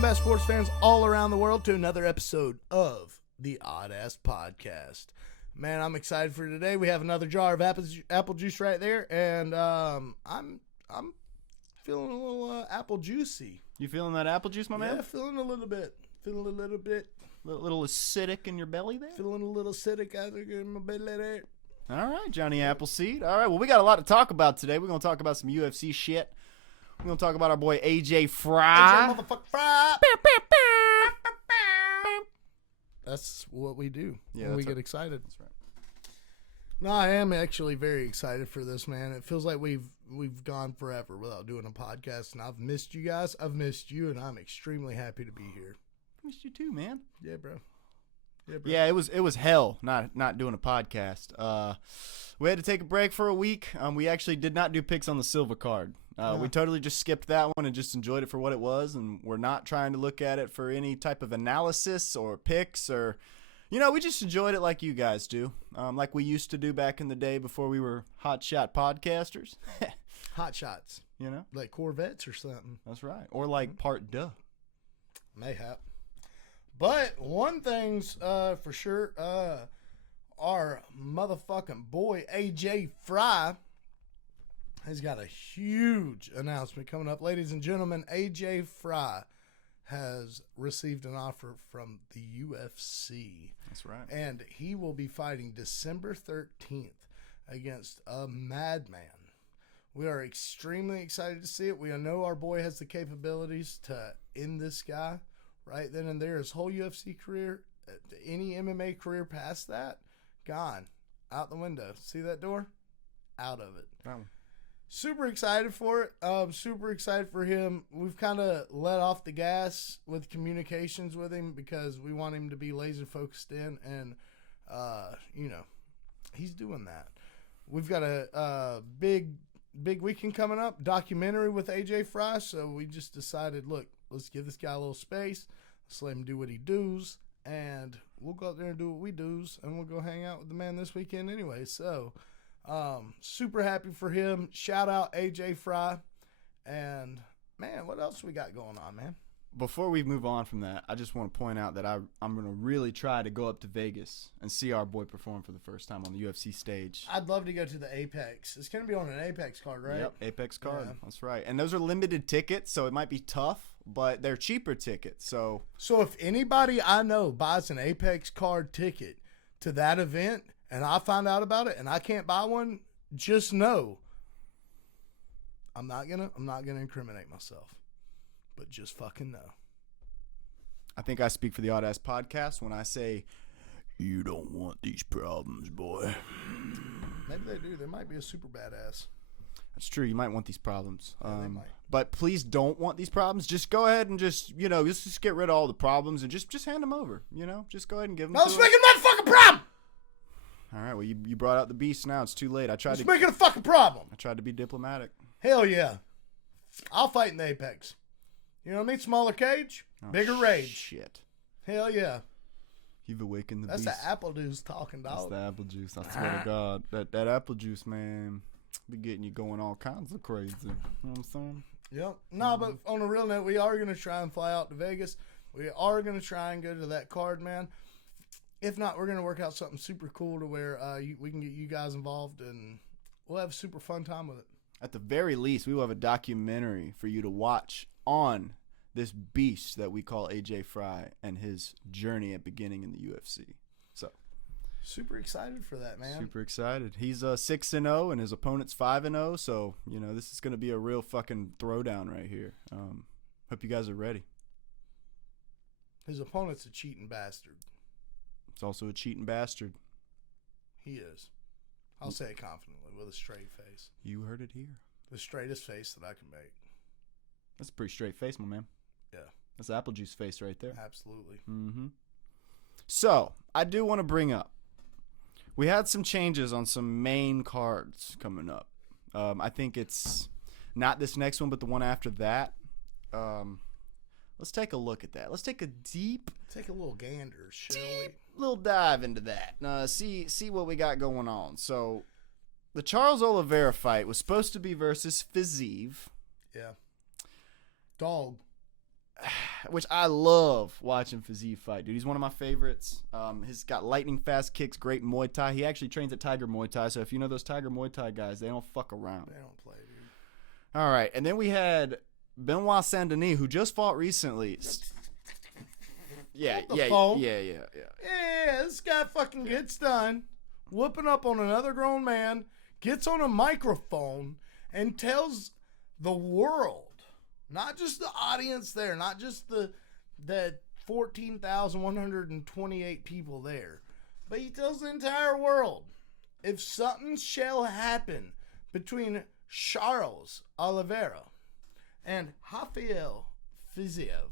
combat sports fans all around the world to another episode of the Oddass podcast. Man, I'm excited for today. We have another jar of apple juice right there, and I'm feeling a little apple juicy. You feeling that apple juice, my man? Yeah, feeling a little bit. Feeling a little bit. Little acidic in your belly there? Feeling a little acidic out there in my belly there. All right, Johnny Appleseed. All right, well, we got a lot to talk about today. We're going to talk about some UFC shit. We're going to talk about our boy AJ Fry. AJ motherfucker Fry. That's what we do when we get excited. That's right. No, I am actually very excited for this, man. It feels like we've gone forever without doing a podcast, and I've missed you guys. I've missed you, and I'm extremely happy to be here. Missed you too, man. Yeah, bro. Yeah, it was hell not doing a podcast. We had to take a break for a week. We actually did not do picks on the silver card. We totally just skipped that one and just enjoyed it for what it was, and we're not trying to look at it for any type of analysis or picks or, we just enjoyed it like you guys do, like we used to do back in the day before we were hotshot podcasters. Hot shots. Like Corvettes or something. That's right. Or like Part Duh. Mayhap. But one thing's for sure, our motherfucking boy AJ Fry has got a huge announcement coming up. Ladies and gentlemen, AJ Fry has received an offer from the UFC. That's right. And he will be fighting December 13th against a madman. We are extremely excited to see it. We know our boy has the capabilities to end this guy right then and there. His whole UFC career, any MMA career past that, gone. Out the window. See that door? Out of it. Wow. Super excited for it. Super excited for him. We've kind of let off the gas with communications with him because we want him to be laser focused in, and he's doing that. We've got a big weekend coming up, documentary with AJ Fry. So we just decided, look, let's give this guy a little space. Let's let him do what he does, and we'll go out there and do what we does, and we'll go hang out with the man this weekend anyway. So. Super happy for him. Shout out AJ Fry. And man, what else we got going on, man? Before we move on from that, I just want to point out that I'm going to really try to go up to Vegas and see our boy perform for the first time on the UFC stage. I'd love to go to the Apex. It's going to be on an Apex card, right? Yep, Apex card. Yeah. That's right. And those are limited tickets, so it might be tough, but they're cheaper tickets. So if anybody I know buys an Apex card ticket to that event, and I find out about it and I can't buy one, just know I'm not gonna incriminate myself. But just fucking know. I think I speak for the Oddass podcast when I say you don't want these problems, boy. Maybe they do. They might be a super badass. That's true. You might want these problems. Yeah, they might. But please don't want these problems. Just go ahead and just get rid of all the problems and just hand them over. Just go ahead and give them. No, let's make it a motherfucking problem. All right, well, you brought out the beast now. It's too late. Let's make it a fucking problem. I tried to be diplomatic. Hell yeah. I'll fight in the Apex. You know what I mean? Smaller cage, bigger rage. Shit. Hell yeah. You've awakened the beast. beast. That's the apple juice talking, dog. That's the apple juice. I swear to God. That apple juice, man, be getting you going all kinds of crazy. You know what I'm saying? Yep. No, but on a real note, we are going to try and fly out to Vegas. We are going to try and go to that card, man. If not, we're going to work out something super cool to where we can get you guys involved, and we'll have a super fun time with it. At the very least, we will have a documentary for you to watch on this beast that we call AJ Fry and his journey at beginning in the UFC. So, super excited for that, man. Super excited. He's 6-0 and his opponent's 5-0. So, this is going to be a real fucking throwdown right here. Hope you guys are ready. His opponent's a cheating bastard. It's also a cheating bastard. He is. I'll say it confidently with a straight face. You heard it here. The straightest face that I can make. That's a pretty straight face, my man. Yeah. That's apple juice face right there. Absolutely. Mm-hmm. So, I do want to bring up, we had some changes on some main cards coming up. I think it's not this next one, but the one after that. Let's take a look at that. Let's take a little gander, shall we? Little dive into that. See what we got going on. So, the Charles Oliveira fight was supposed to be versus Fiziev. Yeah. Dog. which I love watching Fiziev fight, dude. He's one of my favorites. He's got lightning fast kicks, great Muay Thai. He actually trains at Tiger Muay Thai, so if you know those Tiger Muay Thai guys, they don't fuck around. They don't play, dude. All right, and then we had Benoit Saint-Denis, who just fought recently. Yeah, Yeah, this guy fucking gets done whooping up on another grown man, gets on a microphone, and tells the world, not just the audience there, not just the 14,128 people there, but he tells the entire world, if something shall happen between Charles Oliveira and Rafael Fiziev,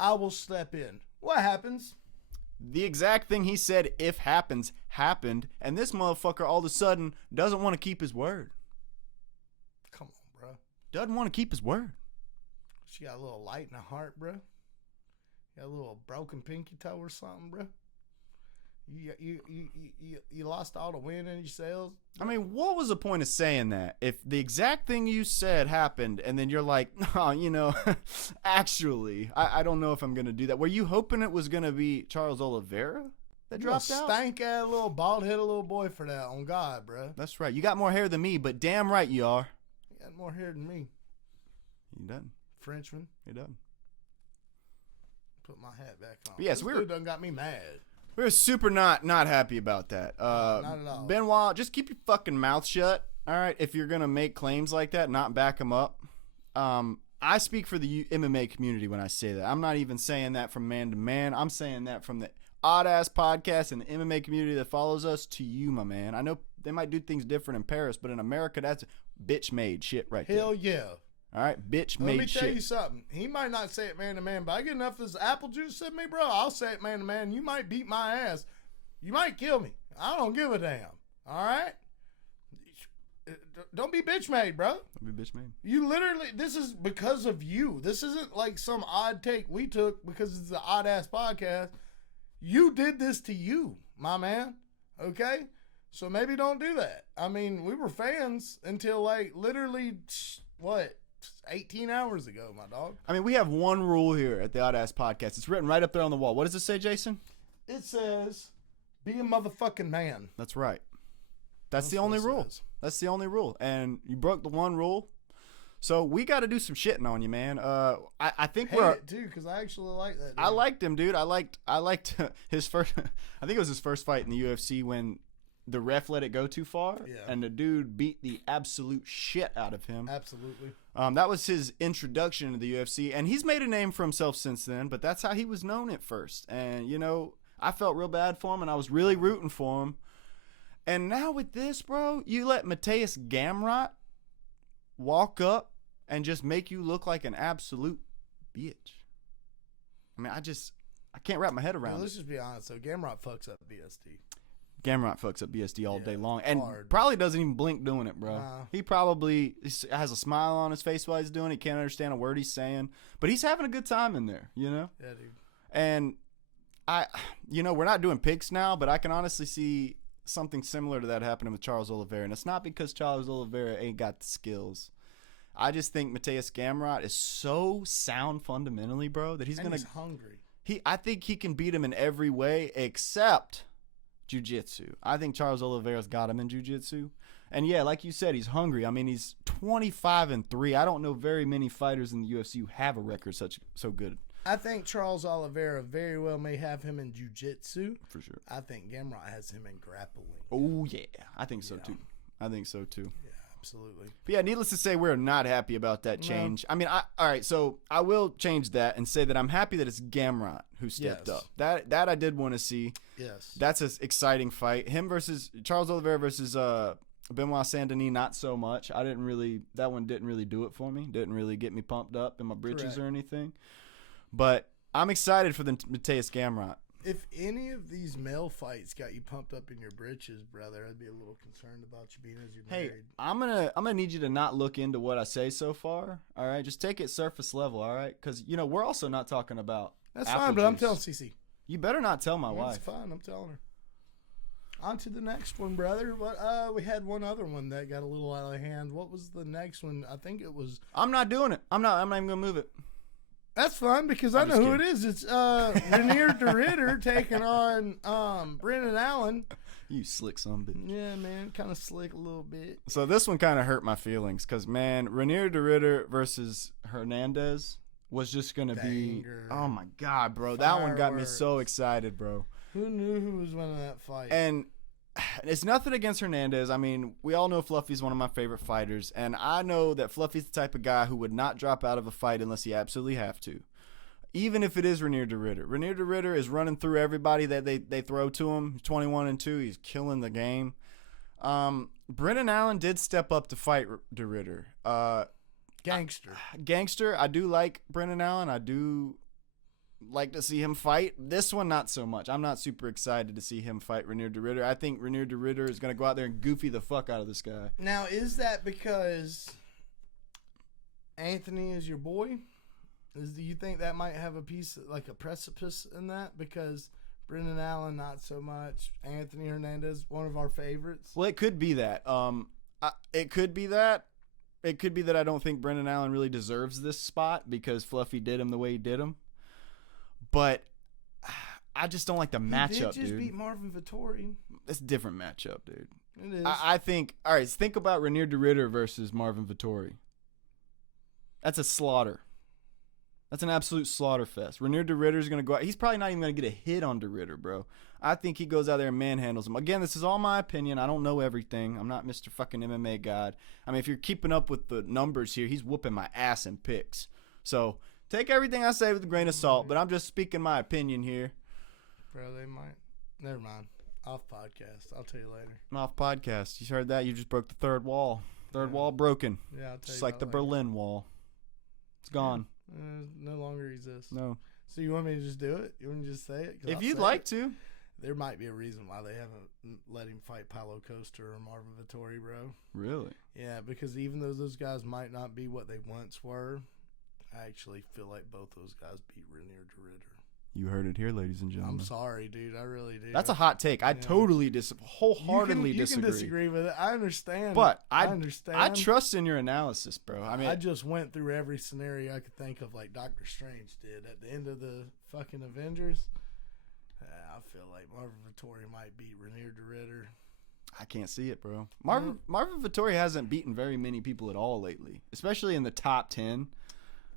I will step in. What happens? The exact thing he said, if happens, happened, and this motherfucker all of a sudden doesn't want to keep his word. Come on, bro. Doesn't want to keep his word. She got a little light in the heart, bro. Got a little broken pinky toe or something, bro. You lost all the wind in your sails. I mean, what was the point of saying that? If the exact thing you said happened, and then you're like, no, actually, I don't know if I'm going to do that. Were you hoping it was going to be Charles Oliveira that dropped out? Stank-ass little bald-headed little boy for that, on God, bro. That's right. You got more hair than me, but damn right you are. You got more hair than me. He doesn't. Frenchman. He doesn't. Put my hat back on. But yes, this dude done got me mad. We were super not happy about that. Not at all. Benoit, just keep your fucking mouth shut. All right, if you're gonna make claims like that, not back them up. I speak for the MMA community when I say that. I'm not even saying that from man to man. I'm saying that from the Oddass podcast and the MMA community that follows us to you, my man. I know they might do things different in Paris, but in America, that's bitch made shit right there. Hell yeah. All right, bitch made shit. Let me tell you something. He might not say it man to man, but I get enough of this apple juice in me, bro. I'll say it man to man. You might beat my ass. You might kill me. I don't give a damn. All right? Don't be bitch made, bro. Don't be bitch made. You literally, this is because of you. This isn't like some odd take we took because it's the Oddass podcast. You did this to you, my man. Okay? So maybe don't do that. I mean, we were fans until like literally, 18 hours ago, my dog. I mean, we have one rule here at the Oddass podcast. It's written right up there on the wall. What does it say, Jason? It says, be a motherfucking man. That's right. That's the only rule. That's the only rule. And you broke the one rule. So we got to do some shitting on you, man. I think we're it too, because I actually like that. Dude. I liked him, dude. I liked his first. I think it was his first fight in the UFC when the ref let it go too far, and the dude beat the absolute shit out of him. Absolutely. That was his introduction to the UFC, and he's made a name for himself since then. But that's how he was known at first. And I felt real bad for him, and I was really rooting for him. And now with this, bro, you let Mateus Gamrot walk up and just make you look like an absolute bitch. I mean, I can't wrap my head around it. Let's just be honest, though. Gamrot fucks up BSD. Gamrot fucks up BSD all day long and hard. Probably doesn't even blink doing it, bro. He probably has a smile on his face while he's doing it. He can't understand a word he's saying, but he's having a good time in there, Yeah, dude. And we're not doing picks now, but I can honestly see something similar to that happening with Charles Oliveira, and it's not because Charles Oliveira ain't got the skills. I just think Mateus Gamrot is so sound fundamentally, bro, that he's hungry. I think he can beat him in every way except jiu-jitsu. I think Charles Oliveira's got him in jiu-jitsu. And yeah, like you said, he's hungry. I mean, he's 25-3. I don't know very many fighters in the UFC who have a record so good. I think Charles Oliveira very well may have him in jiu-jitsu. For sure. I think Gamrot has him in grappling. Oh, yeah. I think so, too. I think so, too. Yeah, absolutely. But yeah, needless to say, we're not happy about that change. No. I mean, all right, so I will change that and say that I'm happy that it's Gamrot who stepped up. That I did want to see. Yes. That's an exciting fight. Him versus Charles Oliveira versus Benoit Saint-Denis, not so much. That one didn't really do it for me. Didn't really get me pumped up in my britches or anything. But I'm excited for the Mateus Gamrot. If any of these male fights got you pumped up in your britches, brother, I'd be a little concerned about you being as you're married. Hey, I'm gonna need you to not look into what I say so far. All right, just take it surface level. All right, because we're also not talking about. That's fine, but I'm telling CC. You better not tell my wife. That's fine. I'm telling her. On to the next one, brother. We had one other one that got a little out of hand. What was the next one? I think it was. I'm not doing it. I'm not even gonna move it. That's fun because I I'm know just who it kidding. is. It's Renier de Ridder taking on Brendan Allen. You slick son of a bitch. Yeah, man, kind of slick a little bit. So this one kind of hurt my feelings because, man, Renier de Ridder versus Hernandez was just going to be, oh my God, bro. That one got me so excited, bro. Who knew who was winning that fight? And it's nothing against Hernandez. I mean, we all know Fluffy's one of my favorite fighters, and I know that Fluffy's the type of guy who would not drop out of a fight unless he absolutely have to. Even if it is Renier de Ridder. Renier de Ridder is running through everybody that they throw to him. He's 21-2. He's killing the game. Brendan Allen did step up to fight de Ridder. Gangster. I do like Brendan Allen. I do like to see him fight. This one, not so much. I'm not super excited to see him fight Renier de Ridder. I think Renier de Ridder is going to go out there and goofy the fuck out of this guy. Now, is that because Anthony is your boy? Do you think that might have a piece, like a precipice in that? Because Brendan Allen, not so much. Anthony Hernandez, one of our favorites. Well, it could be that. It could be that. It could be that I don't think Brendan Allen really deserves this spot because Fluffy did him the way he did him. But I just don't like the matchup, dude. He did just beat Marvin Vettori. It's a different matchup, dude. It is. I think, all right, think about Renier de Ridder versus Marvin Vettori. That's a slaughter. That's an absolute slaughter fest. Renier de Ridder is going to go out. He's probably not even going to get a hit on de Ridder, bro. I think he goes out there and manhandles him. Again, this is all my opinion. I don't know everything. I'm not Mr. fucking MMA God. I mean, if you're keeping up with the numbers here, he's whooping my ass in picks. So take everything I say with a grain of salt, but I'm just speaking my opinion here. Bro, they might. Never mind. Off podcast. I'll tell you later. Off podcast. You heard that? You just broke the third wall. Third wall broken. Yeah, I'll tell you. Just like the Berlin Wall. It's gone. No longer exists. No. So you want me to just do it? You want me to just say it? If you'd like to. There might be a reason why they haven't let him fight Paulo Costa or Marvin Vettori, bro. Really? Yeah, because even though those guys might not be what they once were, I actually feel like both those guys beat Renier de Ridder. You heard it here, ladies and gentlemen. I'm sorry, dude. I really do. That's a hot take. I totally wholeheartedly disagree. You can disagree with it. I understand. But I understand. I trust in your analysis, bro. I mean, I just went through every scenario I could think of, like Doctor Strange did at the end of the fucking Avengers. I feel like Marvin Vettori might beat Renier de Ridder. I can't see it, bro. Marvin Vettori hasn't beaten very many people at all lately, especially in the top 10.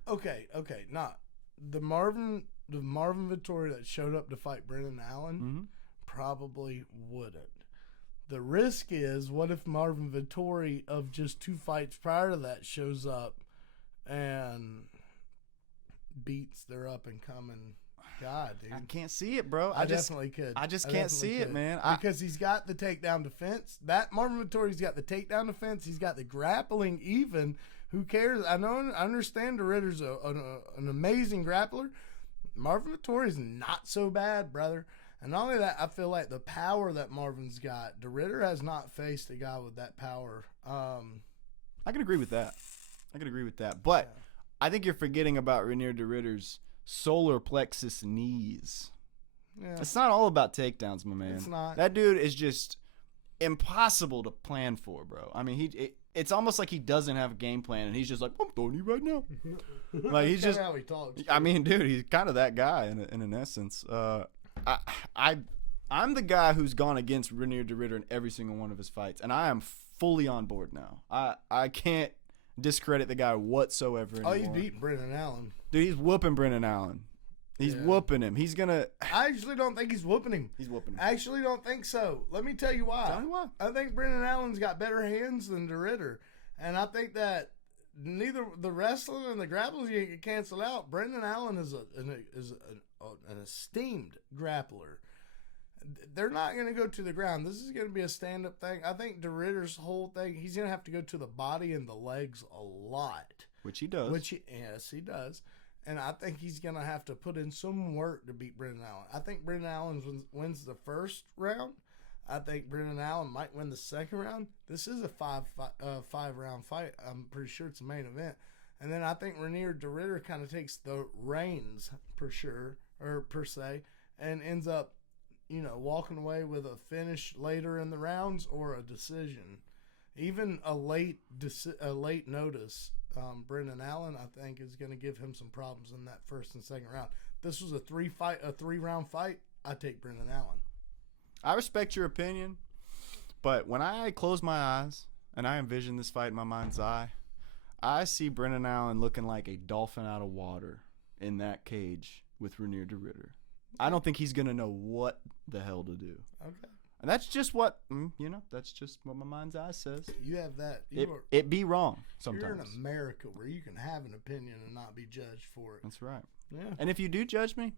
Okay, not the Marvin Vettori that showed up to fight Brendan Allen probably wouldn't. The risk is, what if Marvin Vettori of just 2 fights prior to that shows up and beats their up and coming guy, dude? I can't see it, bro. I definitely could. I just can't see it, man. Because he's got the takedown defense. That Marvin Vettori's got the takedown defense. He's got the grappling even. Who cares? I understand de Ridder's an amazing grappler. Marvin Vettori's not so bad, brother. And not only that, I feel like the power that Marvin's got, de Ridder has not faced a guy with that power. I can agree with that. But yeah. I think you're forgetting about Renier de Ridder's solar plexus knees. Yeah. It's not all about takedowns, my man. It's not. That dude is just impossible to plan for, bro. I mean, it's almost like he doesn't have a game plan, and he's just like, I'm throwing you right now. Like he's just how he talks. I mean, dude, he's kind of that guy in an essence. I'm the guy who's gone against Renier de Ridder in every single one of his fights, and I am fully on board now. I can't discredit the guy whatsoever anymore. Oh, he's beating Brendan Allen. Dude, he's whooping Brendan Allen. He's whooping him. He's gonna. I actually don't think he's whooping him. He's whooping him. I actually don't think so. Let me tell you why. Tell me why. I think Brendan Allen's got better hands than de Ridder, and I think that neither the wrestling and the grapples you get canceled out. Brendan Allen is an esteemed grappler. They're not going to go to the ground. This is going to be a stand-up thing. I think de Ridder's whole thing, he's going to have to go to the body and the legs a lot. Which he does. Yes, he does. And I think he's going to have to put in some work to beat Brendan Allen. I think Brendan Allen wins the first round. I think Brendan Allen might win the second round. This is a five-round fight. I'm pretty sure it's a main event. And then I think Renier de Ridder kind of takes the reins per se, and ends up, walking away with a finish later in the rounds or a decision. Even a late notice Brendan Allen, I think, is going to give him some problems in that first and second round. This was a 3-round fight. I take Brendan Allen. I respect your opinion, but when I close my eyes and I envision this fight in my mind's eye, I see Brendan Allen looking like a dolphin out of water in that cage with Renier de Ridder. I don't think he's going to know what the hell to do. Okay. And that's just what, that's just what my mind's eye says. You have that. It be wrong sometimes. You're in America where you can have an opinion and not be judged for it. That's right. Yeah. And if you do judge me,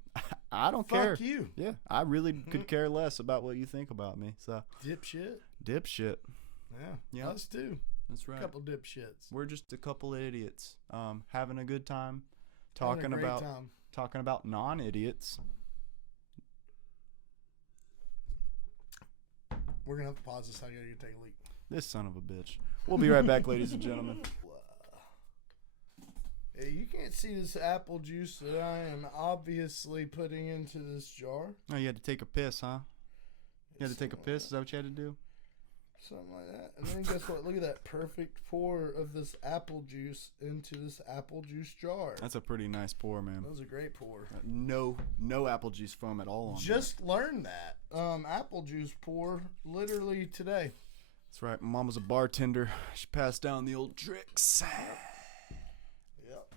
I don't care. Fuck you. Yeah. I really could care less about what you think about me. So Dipshit. Yeah. Us too. That's right. A couple dipshits. We're just a couple of idiots, having a good time, talking about non-idiots. We're gonna have to pause this. I gotta take a leak. This son of a bitch. We'll be right back, ladies and gentlemen. Hey, you can't see this apple juice that I am obviously putting into this jar. Oh, you had to take a piss, huh? You had to take a piss? Is that what you had to do? Something like that. And then guess what? Look at that perfect pour of this apple juice into this apple juice jar. That's a pretty nice pour, man. That was a great pour. No apple juice foam at all on Just learned that. Apple juice pour literally today. That's right. My mom was a bartender. She passed down the old tricks. Yep.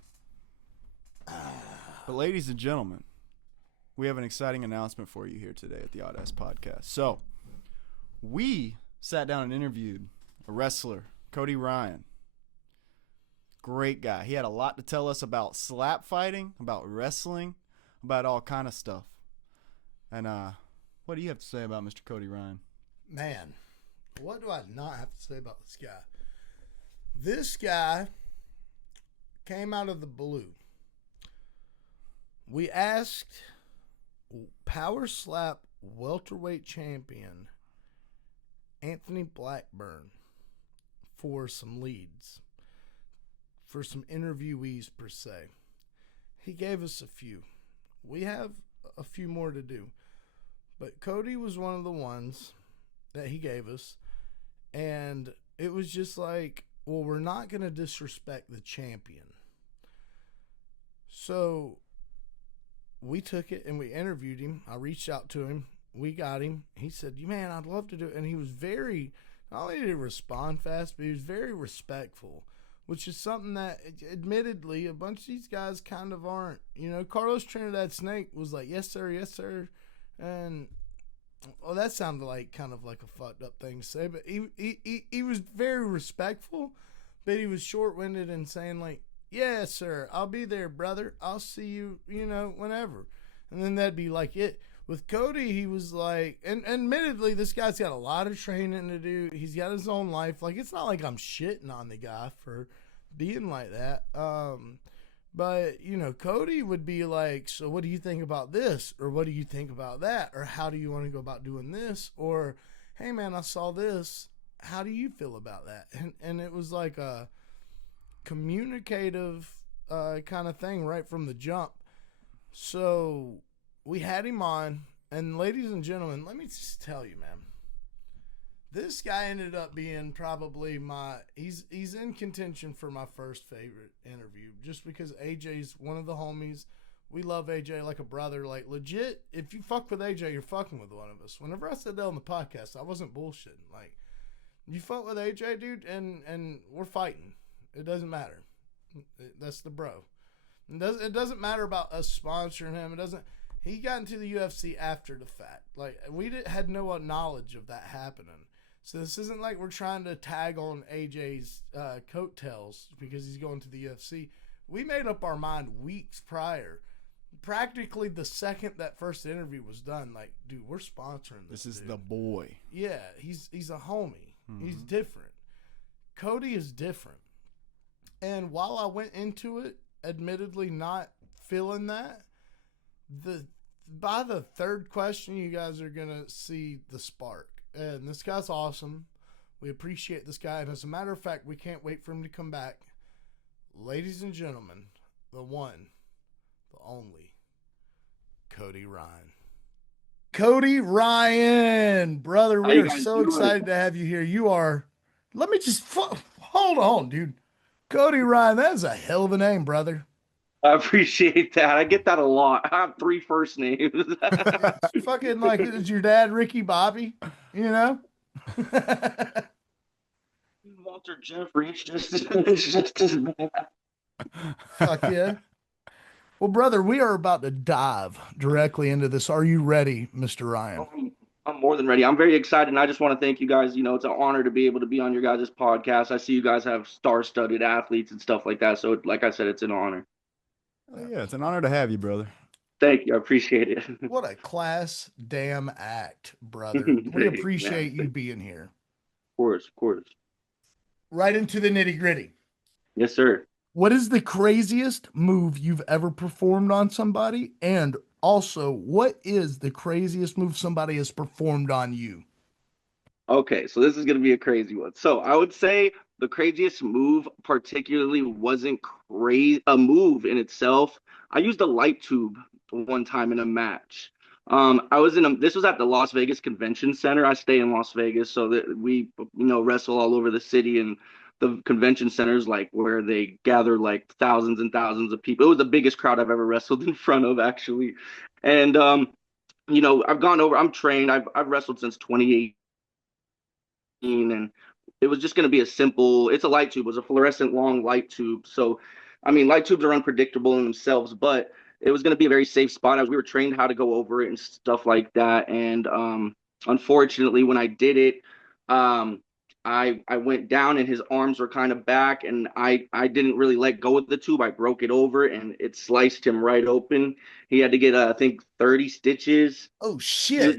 But ladies and gentlemen, we have an exciting announcement for you here today at the Oddass podcast. So, we sat down and interviewed a wrestler, Coty Ryan. Great guy. He had a lot to tell us about slap fighting, about wrestling, about all kind of stuff. And what do you have to say about Mr. Coty Ryan? Man, what do I not have to say about this guy? This guy came out of the blue. We asked Power Slap welterweight champion Anthony Blackburn for some leads, for some interviewees per se. He gave us a few. We have a few more to do, but Coty was one of the ones that he gave us, and it was just like, well, we're not going to disrespect the champion. So we took it and we interviewed him. I reached out to him. We got him. He said, man, I'd love to do it. And he was very, not only did he respond fast, but he was very respectful, which is something that, admittedly, a bunch of these guys kind of aren't. You know, Carlos Trinidad Snake was like, yes, sir, yes, sir. And, well, that sounded like kind of like a fucked up thing to say, but he was very respectful, but he was short-winded and saying, like, yes, sir, I'll be there, brother. I'll see you, whenever. And then that'd be like it. With Coty, he was like, and admittedly, this guy's got a lot of training to do. He's got his own life. Like, it's not like I'm shitting on the guy for being like that. But, Coty would be like, so what do you think about this? Or what do you think about that? Or how do you want to go about doing this? Or, hey, man, I saw this. How do you feel about that? And it was like a communicative kind of thing right from the jump. So we had him on, and ladies and gentlemen, let me just tell you, man, this guy ended up being probably he's in contention for my first favorite interview, just because AJ's one of the homies. We love AJ like a brother. Like, legit, if you fuck with AJ, you're fucking with one of us. Whenever I said that on the podcast, I wasn't bullshitting. Like, you fuck with AJ, dude, and we're fighting. It doesn't matter. That's the bro. It doesn't matter about us sponsoring him. It doesn't. He got into the UFC after the fact. Like, we had no knowledge of that happening. So this isn't like we're trying to tag on AJ's coattails because he's going to the UFC. We made up our mind weeks prior. Practically the second that first interview was done, like, dude, we're sponsoring this. This is dude. the boy. Yeah, he's a homie. Mm-hmm. He's different. Coty is different. And while I went into it, admittedly not feeling that, by the third question, you guys are going to see the spark. And this guy's awesome. We appreciate this guy. And as a matter of fact, we can't wait for him to come back. Ladies and gentlemen, the one, the only, Coty Ryan. Coty Ryan, brother, we are so excited to have you here. You are, let me just, hold on, dude. Coty Ryan, that is a hell of a name, brother. I appreciate that. I get that a lot. I have three first names. It's fucking like, is your dad Ricky Bobby? You know? Walter Jeffrey. It's just as bad. Fuck yeah. Well, brother, we are about to dive directly into this. Are you ready, Mr. Ryan? I'm more than ready. I'm very excited, and I just want to thank you guys. It's an honor to be able to be on your guys' podcast. I see you guys have star-studded athletes and stuff like that. So, like I said, it's an honor. Oh, yeah, it's an honor to have you, brother. Thank you. I appreciate it. What a class damn act, brother. We appreciate you being here. Of course, of course. Right into the nitty gritty. Yes, sir. What is the craziest move you've ever performed on somebody? And also, what is the craziest move somebody has performed on you? Okay, so this is going to be a crazy one. So I would say the craziest move, particularly, wasn't crazy a move in itself. I used a light tube one time in a match. I was this was at the Las Vegas Convention Center. I stay in Las Vegas, so that we, wrestle all over the city, and the convention center is like where they gather like thousands and thousands of people. It was the biggest crowd I've ever wrestled in front of, actually. And I've gone over. I'm trained. I've wrestled since 2018, and it was just going to be it's a light tube. It was a fluorescent long light tube. So, I mean, light tubes are unpredictable in themselves, but it was going to be a very safe spot. We were trained how to go over it and stuff like that. And unfortunately, when I did it, I went down and his arms were kind of back, and I didn't really let go of the tube. I broke it over, and it sliced him right open. He had to get I think 30 stitches. Oh shit.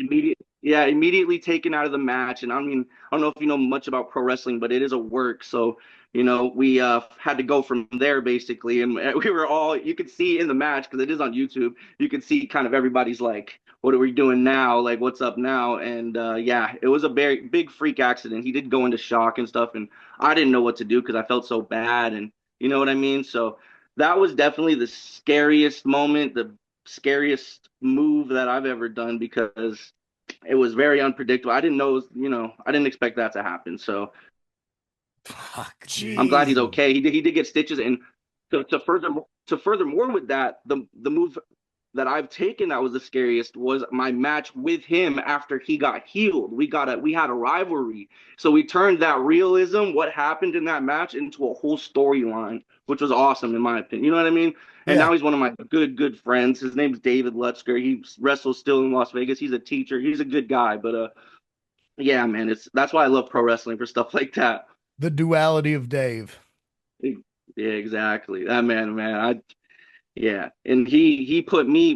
Immediately taken out of the match. And I mean, I don't know if you know much about pro wrestling, but it is a work. So, we had to go from there basically. And we were all, you could see in the match, because it is on YouTube, you could see kind of everybody's like, what are we doing now? Like, what's up now? And yeah, it was a very big freak accident. He did go into shock and stuff. And I didn't know what to do because I felt so bad. And you know what I mean? So that was definitely the scariest moment, the scariest move that I've ever done, because it was very unpredictable. I didn't know, I didn't expect that to happen. So Fuck, I'm glad he's okay. He did get stitches, and furthermore with that, the move that I've taken that was the scariest was my match with him after he got healed. We had a rivalry, so we turned that realism, what happened in that match, into a whole storyline, which was awesome in my opinion. You know what I mean? And now he's one of my good friends. His name's David Lutzker. He wrestles still in Las Vegas. He's a teacher. He's a good guy. But yeah, man, that's why I love pro wrestling, for stuff like that. The duality of Dave. Yeah, exactly. That man. Yeah, and he put me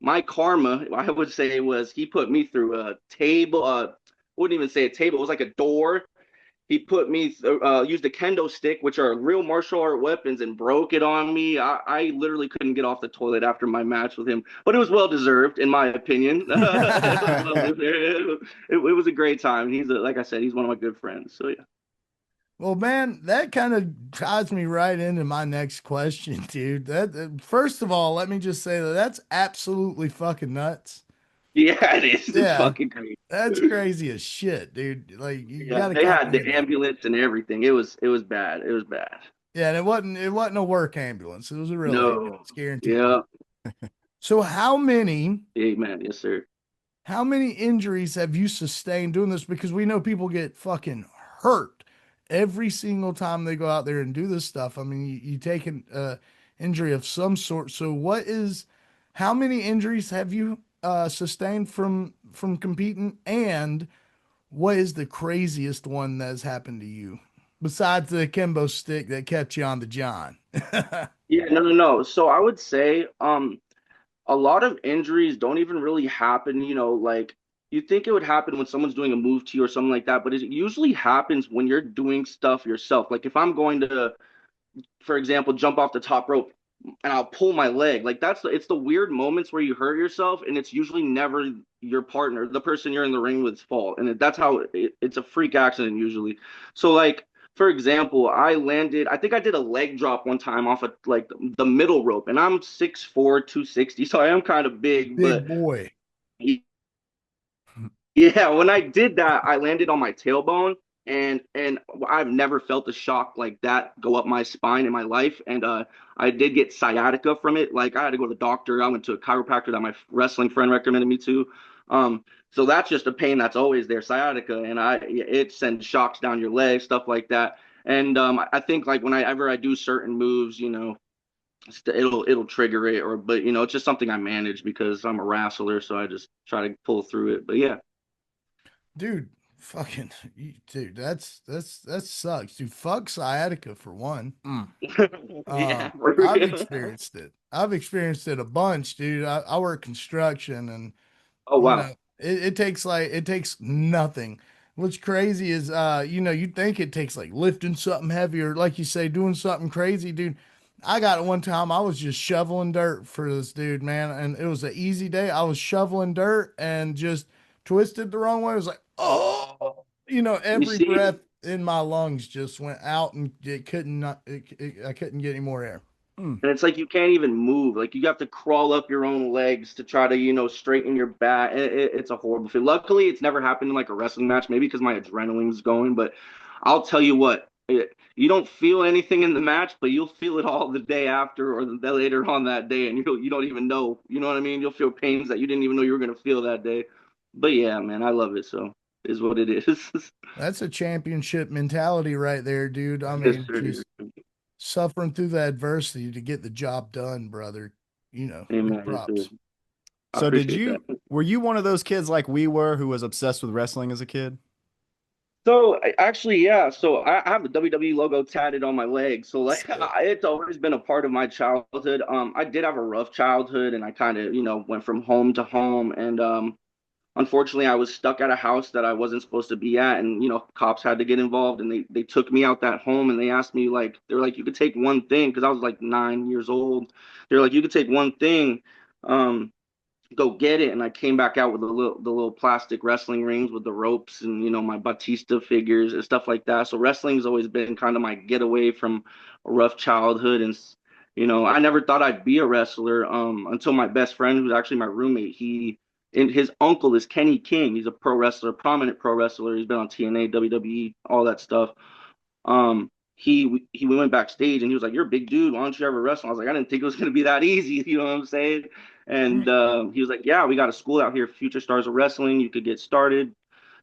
my karma, I would say, was he put me through a table. Wouldn't even say a table. It was like a door. He put me used a kendo stick, which are real martial art weapons, and broke it on me. I literally couldn't get off the toilet after my match with him, but it was well deserved, in my opinion. It was a great time. Like I said, he's one of my good friends. So yeah. Well, man, that kind of ties me right into my next question, dude. First of all, let me just say that's absolutely fucking nuts. Yeah, it is. It's fucking crazy. That's crazy as shit, dude. Like they had the ambulance and everything. It was bad. It was bad. Yeah, and it wasn't a work ambulance. It was a real ambulance, guaranteed. Yeah. So how many? Amen. Yes, sir. How many injuries have you sustained doing this? Because we know people get fucking hurt every single time they go out there and do this stuff. I mean, you take an injury of some sort. So how many injuries have you sustained from competing, and what is the craziest one that has happened to you besides the Kimbo stick that kept you on the John? Yeah, no. So I would say a lot of injuries don't even really happen, like you think it would happen when someone's doing a move to you or something like that, but it usually happens when you're doing stuff yourself. Like if I'm going to, for example, jump off the top rope and I'll pull my leg, like it's the weird moments where you hurt yourself, and it's usually never your partner, the person you're in the ring with's fault. And that's how it's a freak accident usually. So like, for example, I think I did a leg drop one time off of like the middle rope, and I'm 6'4", 260, so I am kind of big boy. Yeah, when I did that, I landed on my tailbone, and I've never felt a shock like that go up my spine in my life. And I did get sciatica from it. Like I had to go to the doctor. I went to a chiropractor that my wrestling friend recommended me to. So that's just a pain that's always there, sciatica, and it sends shocks down your legs, stuff like that. And I think like whenever I do certain moves, it'll trigger it, but it's just something I manage because I'm a wrestler, so I just try to pull through it. But yeah. Dude, fucking, dude, that sucks. Dude, fuck sciatica for one. Yeah. I've experienced it. I've experienced it a bunch, dude. I work construction, and Oh wow. it takes nothing. What's crazy is you'd think it takes like lifting something heavy or like you say, doing something crazy, dude. I got it one time. I was just shoveling dirt for this dude, man, and it was an easy day. I was shoveling dirt and just twisted the wrong way. It was like, oh, You every see? breath in my lungs just went out, and I couldn't get any more air. And it's like you can't even move. Like you have to crawl up your own legs to try to, straighten your back. It's a horrible feel. Luckily, it's never happened in like a wrestling match, maybe because my adrenaline's going. But I'll tell you what, you don't feel anything in the match, but you'll feel it all the day after or later on that day, and you don't even know. You know what I mean? You'll feel pains that you didn't even know you were gonna feel that day. But yeah, man, I love it. So is what it is. That's a championship mentality right there, dude. I Yes, mean, sir. just suffering through the adversity to get the job done, brother. Big Amen. Yes, sir. props. I So appreciate that. were you one of those kids like we were who was obsessed with wrestling as a kid? So actually, yeah. So I have the WWE logo tatted on my leg. So like, Sick. it's always been a part of my childhood. I did have a rough childhood, and I kind of, went from home to home. And unfortunately, I was stuck at a house that I wasn't supposed to be at, and cops had to get involved, and they took me out that home, and they asked me like, they're like, you could take one thing, because I was like 9 years old. They're like, you could take one thing. Um, Go get it. And I came back out with the little plastic wrestling rings with the ropes and my Batista figures and stuff like that. So wrestling's always been kind of my getaway from a rough childhood. And I never thought I'd be a wrestler until my best friend, who's actually my roommate, and his uncle is Kenny King. He's a pro wrestler, prominent pro wrestler. He's been on TNA, WWE, all that stuff. We went backstage and he was like, "You're a big dude. Why don't you ever wrestle?" I was like, "I didn't think it was gonna be that easy." You know what I'm saying? And he was like, "Yeah, we got a school out here, Future Stars of Wrestling. You could get started.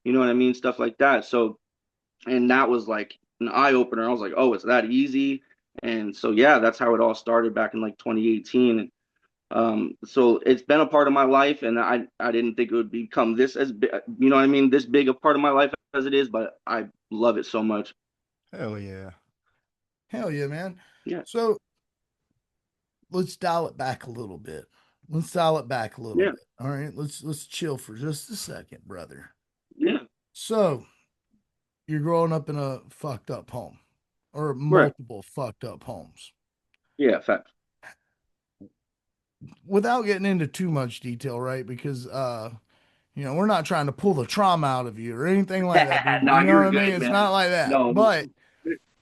You know what I mean? Stuff like that." So, and that was like an eye opener. I was like, "Oh, it's that easy." And so, yeah, that's how it all started back in like 2018. And so it's been a part of my life, and I didn't think it would become you know what I mean, this big a part of my life as it is, but I love it so much. Hell yeah. Hell yeah, man. Yeah, So let's dial it back a little bit. Let's dial it back a little yeah, bit. All right. Let's chill for just a second, brother. yeah. So you're growing up in a fucked up home or Right. multiple fucked up homes. Yeah, fact. Without getting into too much detail, right? Because we're not trying to pull the trauma out of you or anything like that, dude. No, You know what you're I mean? good, It's man. not like that. No, But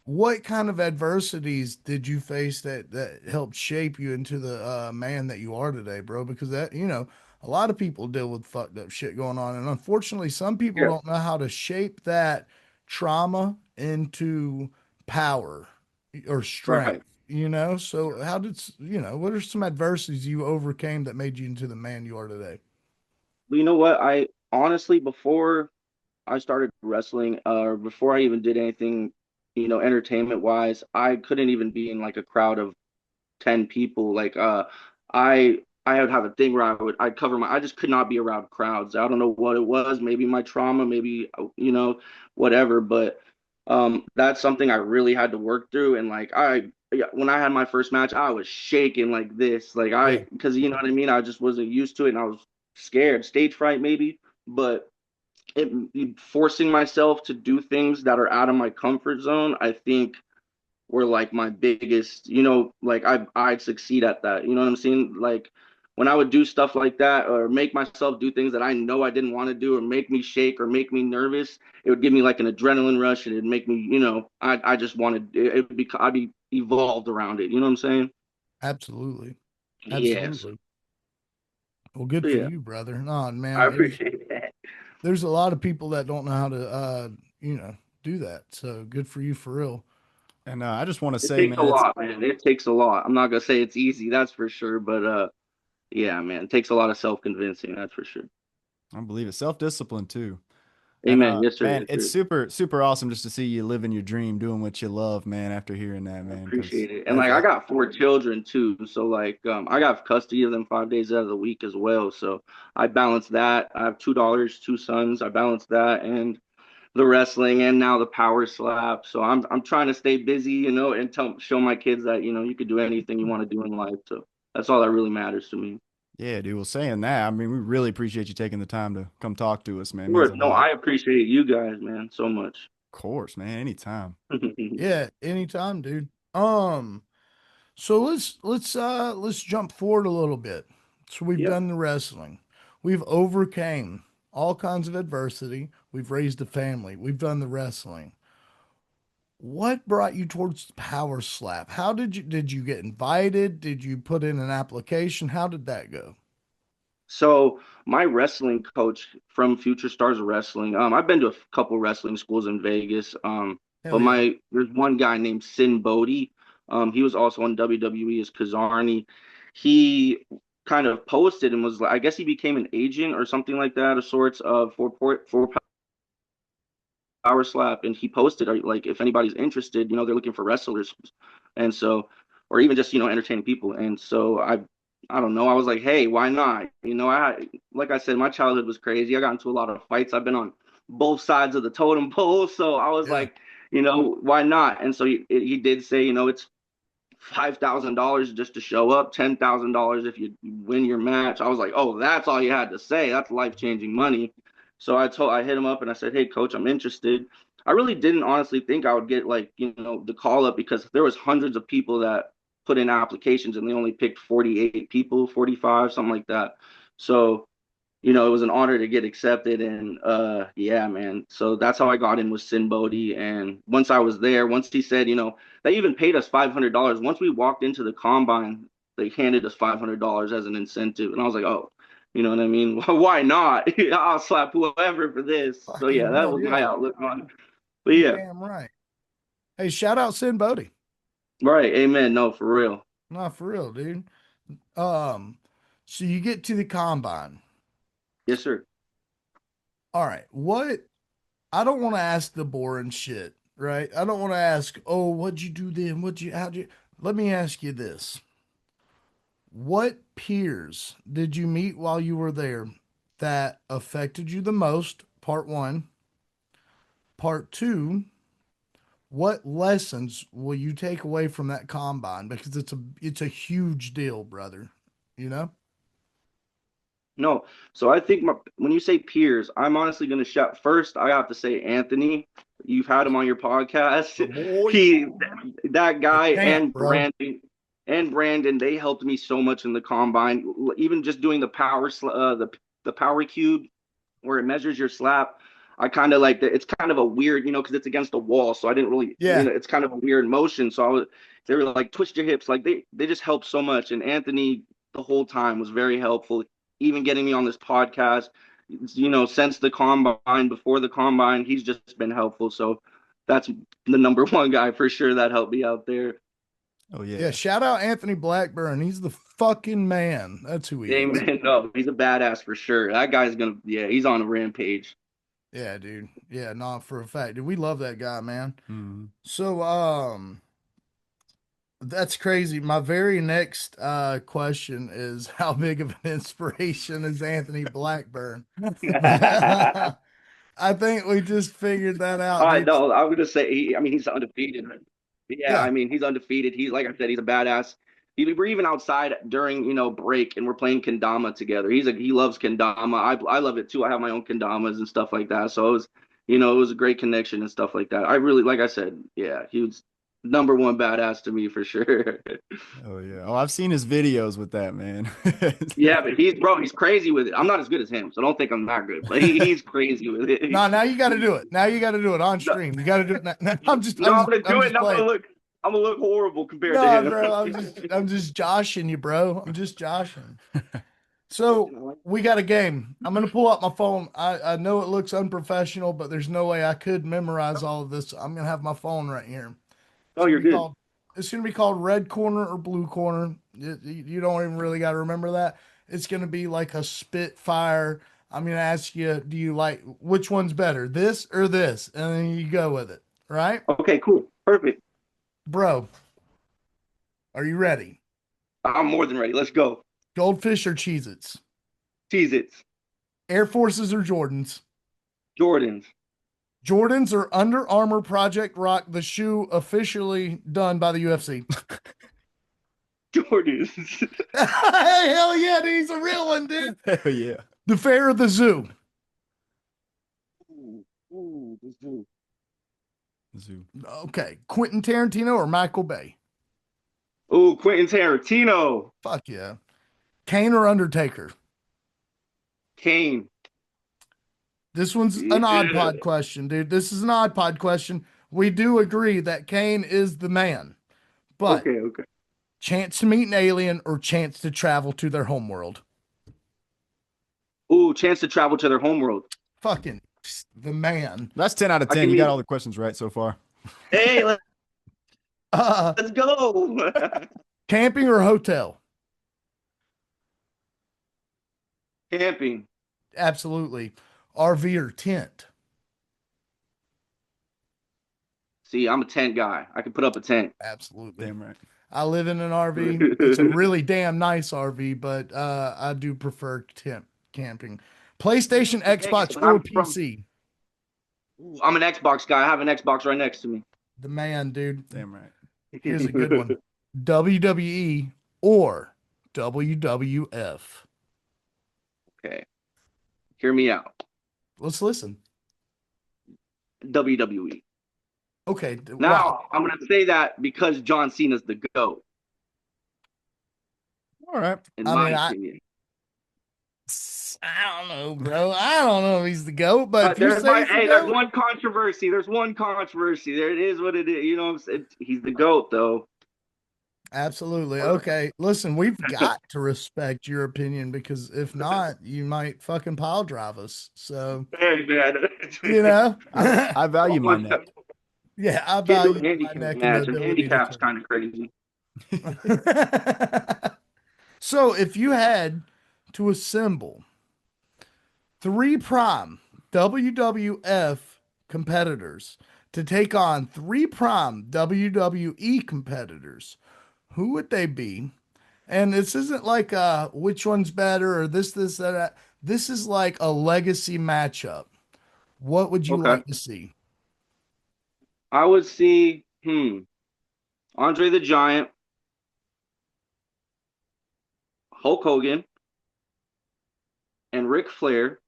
what kind of adversities did you face that helped shape you into the man that you are today, bro? Because a lot of people deal with fucked up shit going on, and unfortunately, some people yeah, don't know how to shape that trauma into power or strength. right. So how what are some adversities you overcame that made you into the man you are today? But you know what? I honestly, before I started wrestling, before I even did anything, entertainment wise, I couldn't even be in like a crowd of 10 people. Like, I would have a thing where I'd cover I just could not be around crowds. I don't know what it was, maybe my trauma, maybe, whatever. But that's something I really had to work through. And like, yeah, when I had my first match, I was shaking like this, like Yeah, because you know what I mean? I just wasn't used to it and I was scared, stage fright maybe. But forcing myself to do things that are out of my comfort zone, I think were like my biggest, like I'd succeed at that. You know what I'm saying? Like when I would do stuff like that or make myself do things that I know I didn't want to do or make me shake or make me nervous, it would give me like an adrenaline rush and it'd make me, I just wanted it would be I'd be evolved around it. You know what I'm saying? absolutely. Yes. Absolutely. Well, good So for yeah, you, brother. No, I man, appreciate that. there's a lot of people that don't know how to do that. So good for you, for real. And I just want to It say, takes man, a lot, man. It takes a lot. I'm not gonna say it's easy, that's for sure. But yeah, man, it takes a lot of self-convincing, that's for sure. I believe it. Self-discipline too. And Amen. Yes, sir. man, Yes, it's sir. super, super awesome just to see you living your dream, doing what you love, man, after hearing that, I man. Because appreciate it. And that's like I got 4 children too, so like I got custody of them 5 days out of the week as well. So I balance that. I have $2, 2 sons. I balance that and the wrestling and now the power slap. So I'm trying to stay busy, and show my kids that you could do anything you want to do in life. So that's all that really matters to me. yeah, dude. Well, saying that, I mean, we really appreciate you taking the time to come talk to us, man. It Of means course, a no, lot. I appreciate you guys, man, so much. Of course, man. Anytime. Yeah, anytime, dude. So let's jump forward a little bit. So we've Yep. done the wrestling. We've overcame all kinds of adversity. We've raised a family. We've done the wrestling. What brought you towards the power slap? How did you get invited? Did you put in an application? How did that go? So my wrestling coach from Future Stars Wrestling, I've been to a couple wrestling schools in Vegas. Hell But yeah. there's one guy named Sin Bodhi. He was also on WWE as Kazarni. He kind of posted and was like, I guess he became an agent or something like that, of sorts of for Power Slap, and he posted like if anybody's interested, they're looking for wrestlers, and so, or even just entertaining people, and so I don't know, I was like, hey, why not? Like I said, my childhood was crazy. I got into a lot of fights. I've been on both sides of the totem pole, so I was Yeah. like, why not? And so he did say, it's $5,000 just to show up, $10,000 if you win your match. I was like, oh, that's all you had to say. That's life-changing money. So I hit him up and I said, hey, coach, I'm interested. I really didn't honestly think I would get like, the call up because there was hundreds of people that put in applications and they only picked 48 people, 45, something like that. So it was an honor to get accepted. And yeah, man. So that's how I got in with Sin Bodhi. And once I was there, once he said, they even paid us $500. Once we walked into the combine, they handed us $500 as an incentive. And I was like, oh, you know what I mean? Why not? I'll slap whoever for this. So yeah, Fucking that hell was my yeah. outlook on it. But You yeah, damn right. Hey, shout out Sin Bodhi. right. Amen. No, for real. Not for real, dude. Um, so you get to the combine. Yes, sir. All right. I don't want to ask the boring shit, right? I don't want to ask, oh, what'd you do then? How'd you, let me ask you this. What peers did you meet while you were there that affected you the most? Part one. Part two, what lessons will you take away from that combine? Because it's a huge deal, brother. You know? No, so I think when you say peers, I'm honestly going to shout first. I have to say Anthony. You've had him on your podcast. The boy. He, that The guy, champ, bro. And Brandon, they helped me so much in the combine. Even just doing the power cube where it measures your slap. I kind of like that. It's kind of a weird, because it's against the wall, so I didn't really, Yeah. it's kind of a weird motion. They were like twist your hips, like they just helped so much. And Anthony the whole time was very helpful, even getting me on this podcast. Since the combine, before the combine, he's just been helpful. So that's the number one guy for sure that helped me out there. Oh Yeah. yeah. Shout out Anthony Blackburn. He's the fucking man. That's who he is. Amen. No, he's a badass for sure. That guy's yeah, he's on a rampage. Yeah, dude. Yeah, not for a fact. Dude, we love that guy, man. Mhm. So, that's crazy. My very next question is how big of an inspiration is Anthony Blackburn? I think we just figured that out, I dude. know. I would just say he's undefeated. Yeah, Yeah. he's undefeated. He's like I said, he's a badass. We're even outside during break, and we're playing kendama together. He loves kendama. I love it too. I have my own kendamas and stuff like that. So it was a great connection and stuff like that. I really, like I said, yeah, he was number one badass to me for sure. Oh yeah. Oh, I've seen his videos with that, man. Yeah, but he's crazy with it. I'm not as good as him, so don't think I'm that good. But he's crazy with it. No, now you got to do it. Now you got to do it on stream. You got to do it. Now. I'm just, No, I'm I'm just, gonna I'm do it, just and playing. I'm gonna look horrible compared to No, him. bro, I'm just joshing you, bro. I'm just joshing. So we got a game. I'm gonna pull out my phone. I know it looks unprofessional, but there's no way I could memorize all of this. I'm gonna have my phone right here. It's Oh, gonna you're be good. called. It's gonna be called red corner or blue corner. You don't even really got to remember that. It's gonna be like a spitfire. I'm gonna ask you, do you like which one's better, this or this, and then you go with it. Right, Okay, cool. Perfect. bro? Are you ready? I'm more than ready. Let's go. Goldfish or Cheez-Its? Cheez-Its. Air Forces or Jordans? Jordans. Jordans or Under Armour Project Rock, the shoe officially done by the UFC. Jordans. Hell yeah, dude, he's a real one, dude. Hell yeah. The fair or the zoo? This dude. Zoo. Okay. Quentin Tarantino or Michael Bay? Ooh, Quentin Tarantino. Fuck yeah. Kane or Undertaker? Kane. This one's an odd Yeah. pod question, dude. This is an odd pod question. We do agree that Kane is the man, but Okay. chance to meet an alien or chance to travel to their homeworld? Ooh, chance to travel to their homeworld. Fucking the man. That's 10 out of I 10. can You got meet- all the questions right so far. Hey, Uh, let's go. camping or hotel? Camping. Absolutely. RV or tent? See, I'm a tent guy. I can put up a tent. Absolutely. Damn right. I live in an RV. It's a really damn nice RV, but I do prefer tent camping. PlayStation, Xbox, but or I'm from- PC? Ooh, I'm an Xbox guy. I have an Xbox right next to me. The man, dude. Damn right. Here's a good one. WWE or WWF? Okay. Hear me out. Let's listen. WWE. Okay. Now, Wow. I'm going to say that because John Cena's the GOAT, All right. in I my mean, opinion. I don't know, bro. I don't know if he's the GOAT, but if you say he's the There's GOAT, one controversy. There's one controversy. There it is what it is. You know what I'm saying? He's the GOAT, though. absolutely. Okay. Listen, we've got to respect your opinion because if not, you might fucking pile drive us. So, Hey, man. you know, I value my neck. yeah, I Can't do value a my handicap neck and match. the A ability handicap's to. kind of crazy. So, if you had to assemble three prime WWF competitors to take on three prime WWE competitors, who would they be? And this isn't like which one's better or this, that. This is like a legacy matchup. What would you Okay. like to see? I would see, Andre the Giant, Hulk Hogan, and Ric Flair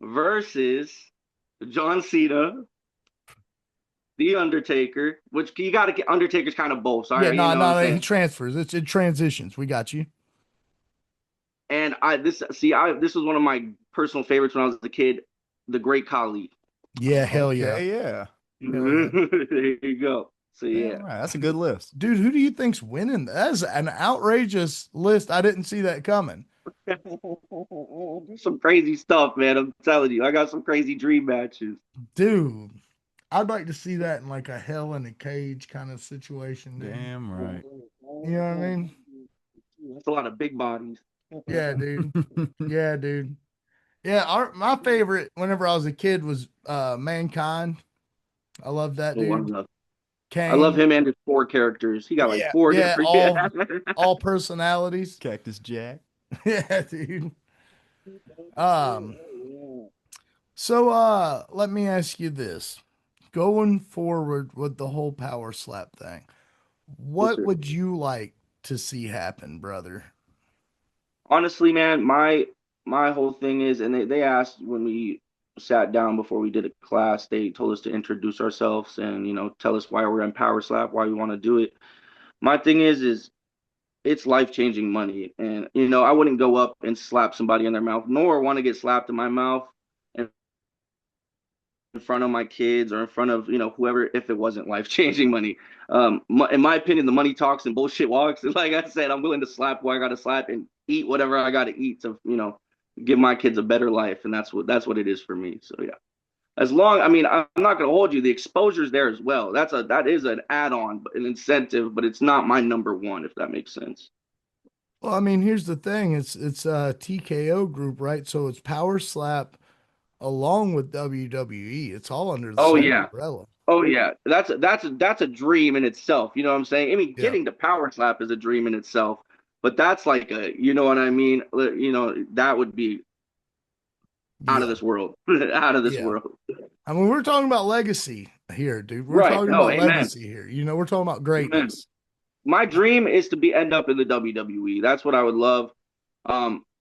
versus John Cena, The Undertaker, which you got to get Undertaker's kind of both. So Yeah, you know what I'm he saying? transfers. It transitions. We got you. And this was one of my personal favorites when I was a kid, The Great Khali. Yeah, hell Okay, yeah. yeah. Hell yeah. There you go. So Damn yeah. right. That's a good list. Dude, who do you think's winning? That's an outrageous list. I didn't see that coming. Some crazy stuff, man. I'm telling you. I got some crazy dream matches. Dude, I'd like to see that in like a hell in a cage kind of situation. Dude. Damn right. You know what I mean? That's a lot of big bodies. Yeah, dude. Yeah, dude. Yeah, my favorite whenever I was a kid was Mankind. I love that dude. Kane. I love him and his four characters. He got like four different. all personalities. Cactus Jack. Yeah, dude. So let me ask you this. Going forward with the whole power slap thing, what would you like to see happen, brother? Honestly, man, my whole thing is, and they asked when we sat down before we did a class, they told us to introduce ourselves and tell us why we're in power slap, why we want to do it. My thing is it's life-changing money, and I wouldn't go up and slap somebody in their mouth, nor want to get slapped in my mouth and front of my kids or in front of, whoever, if it wasn't life-changing money. In my opinion, the money talks and bullshit walks. And like I said, I'm willing to slap where I got to slap and eat whatever I got to eat to, give my kids a better life. And that's what it is for me. So yeah. As long, I mean, I'm not going to hold you. The exposure's there as well. That is an add-on, an incentive, but it's not my number one, if that makes sense. Well, I mean, here's the thing. It's a TKO group, right? So it's Power Slap along with WWE. It's all under the Oh same yeah. umbrella. Oh yeah. That's a dream in itself. You know what I'm saying? I mean, Yeah. getting to Power Slap is a dream in itself, but that's like you know what I mean? That would be out of Yeah. this world. Out of this Yeah. world. I mean, we're talking about legacy here, dude. We're Right. talking No, about amen. legacy here. We're talking about Amen. greatness. My dream is to end up in the WWE. That's what I would love.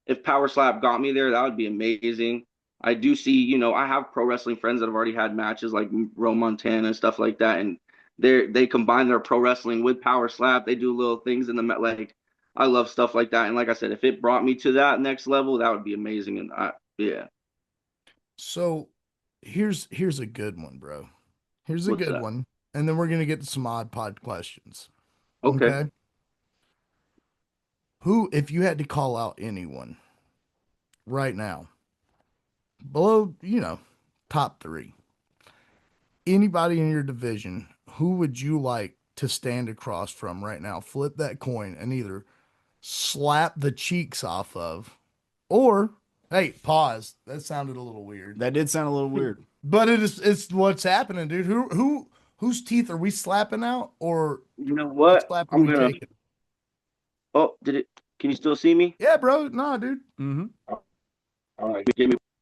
If Power Slap got me there, that would be amazing. I do see, I have pro wrestling friends that have already had matches like Ro Montana and stuff like that, and they combine their pro wrestling with Power Slap. They do little things in the like. I love stuff like that, and like I said, if it brought me to that next level, that would be amazing. And yeah. So here's a good one, bro. Here's a What's good that? one. And then we're gonna get to some odd pod questions. Okay. Okay. Who, if you had to call out anyone right now, below, top three, anybody in your division, who would you like to stand across from right now? Flip that coin and either slap the cheeks off of, or hey, pause. That sounded a little weird. That did sound a little weird. But it's what's happening, dude. Whose teeth are we slapping out, or You know what what? slap are I'm we gonna. taking? Oh, did it? Can you still see me? Yeah, bro. Nah, dude. Mm-hmm. All right.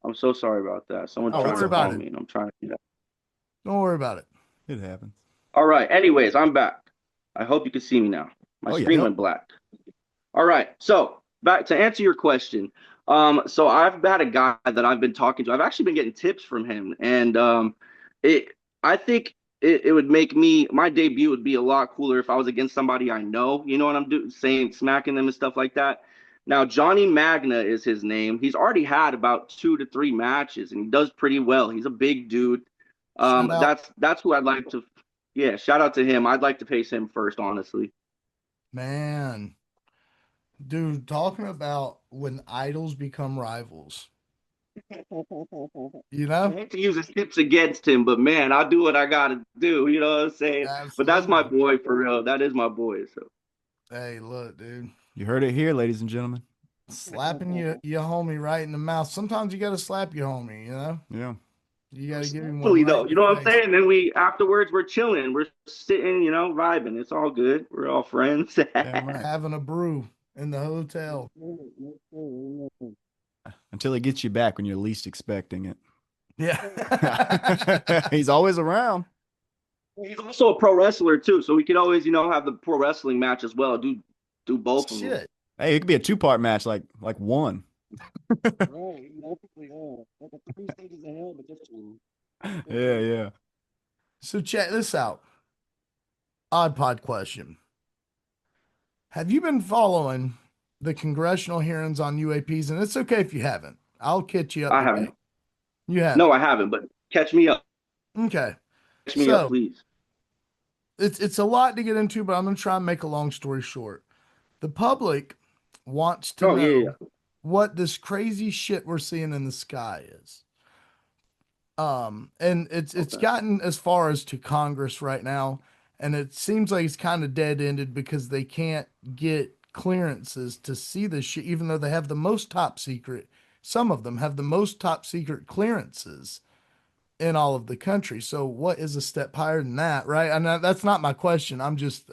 I'm so sorry about that. Someone's Don't trying worry to about call it. me, and I'm trying to do that. Don't worry about it. It happens. All right. Anyways, I'm back. I hope you can see me now. My Oh, yeah. screen Yep. went black. All right. So back to answer your question. So I've had a guy that I've been talking to. I've actually been getting tips from him, and it. I think it would make my debut would be a lot cooler if I was against somebody I know. You know what I'm doing, saying, smacking them and stuff like that. Now Johnny Magna is his name. He's already had about 2 to 3 matches, and he does pretty well. He's a big dude. Shout out, That's who I'd like to. Yeah, shout out to him. I'd like to face him first, honestly. man. Dude, talking about when idols become rivals. I hate to use his tips against him, but man, I'll do what I gotta do. You know what I'm saying? But that's my Absolutely. boy for real. That is my boy. So Hey, look, dude. You heard it here, ladies and gentlemen. Slapping your homie right in the mouth. Sometimes you gotta slap your homie, Yeah. You gotta give him one hopefully, right though, in you know the what I'm face. saying? Then afterwards we're chilling, we're sitting, vibing. It's all good. We're all friends. Damn right. Having a brew in the hotel. Until he gets you back when you're least expecting it. Yeah. He's always around. He's also a pro wrestler too, so we could always, have the pro wrestling match as well. Do both of them. Shit. Hey, it could be a 2-part match, like one. Yeah. So check this out. Odd pod question. Have you been following the congressional hearings on UAPs? And it's okay if you haven't. I'll catch you up I today. haven't. You haven't. No, I haven't. But catch me up. Okay. Catch me up, please. It's a lot to get into, but I'm gonna try and make a long story short. The public wants to know Yeah. what this crazy shit we're seeing in the sky is. And it's gotten as far as to Congress right now, and it seems like it's kind of dead ended because they can't get clearances to see this shit, even though they have the most top secret. Some of them have the most top secret clearances in all of the country. So what is a step higher than that, right? And that's not my question. I'm just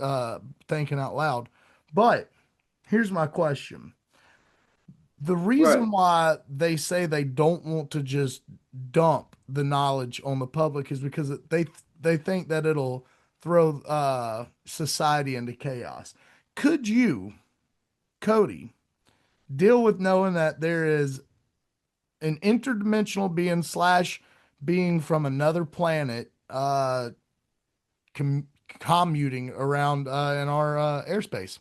thinking out loud. But here's my question. The reason why they say they don't want to just dump the knowledge on the public is because they think that it'll throw society into chaos. Could you, Cody, deal with knowing that there is an interdimensional being / being from another planet commuting around in our airspace?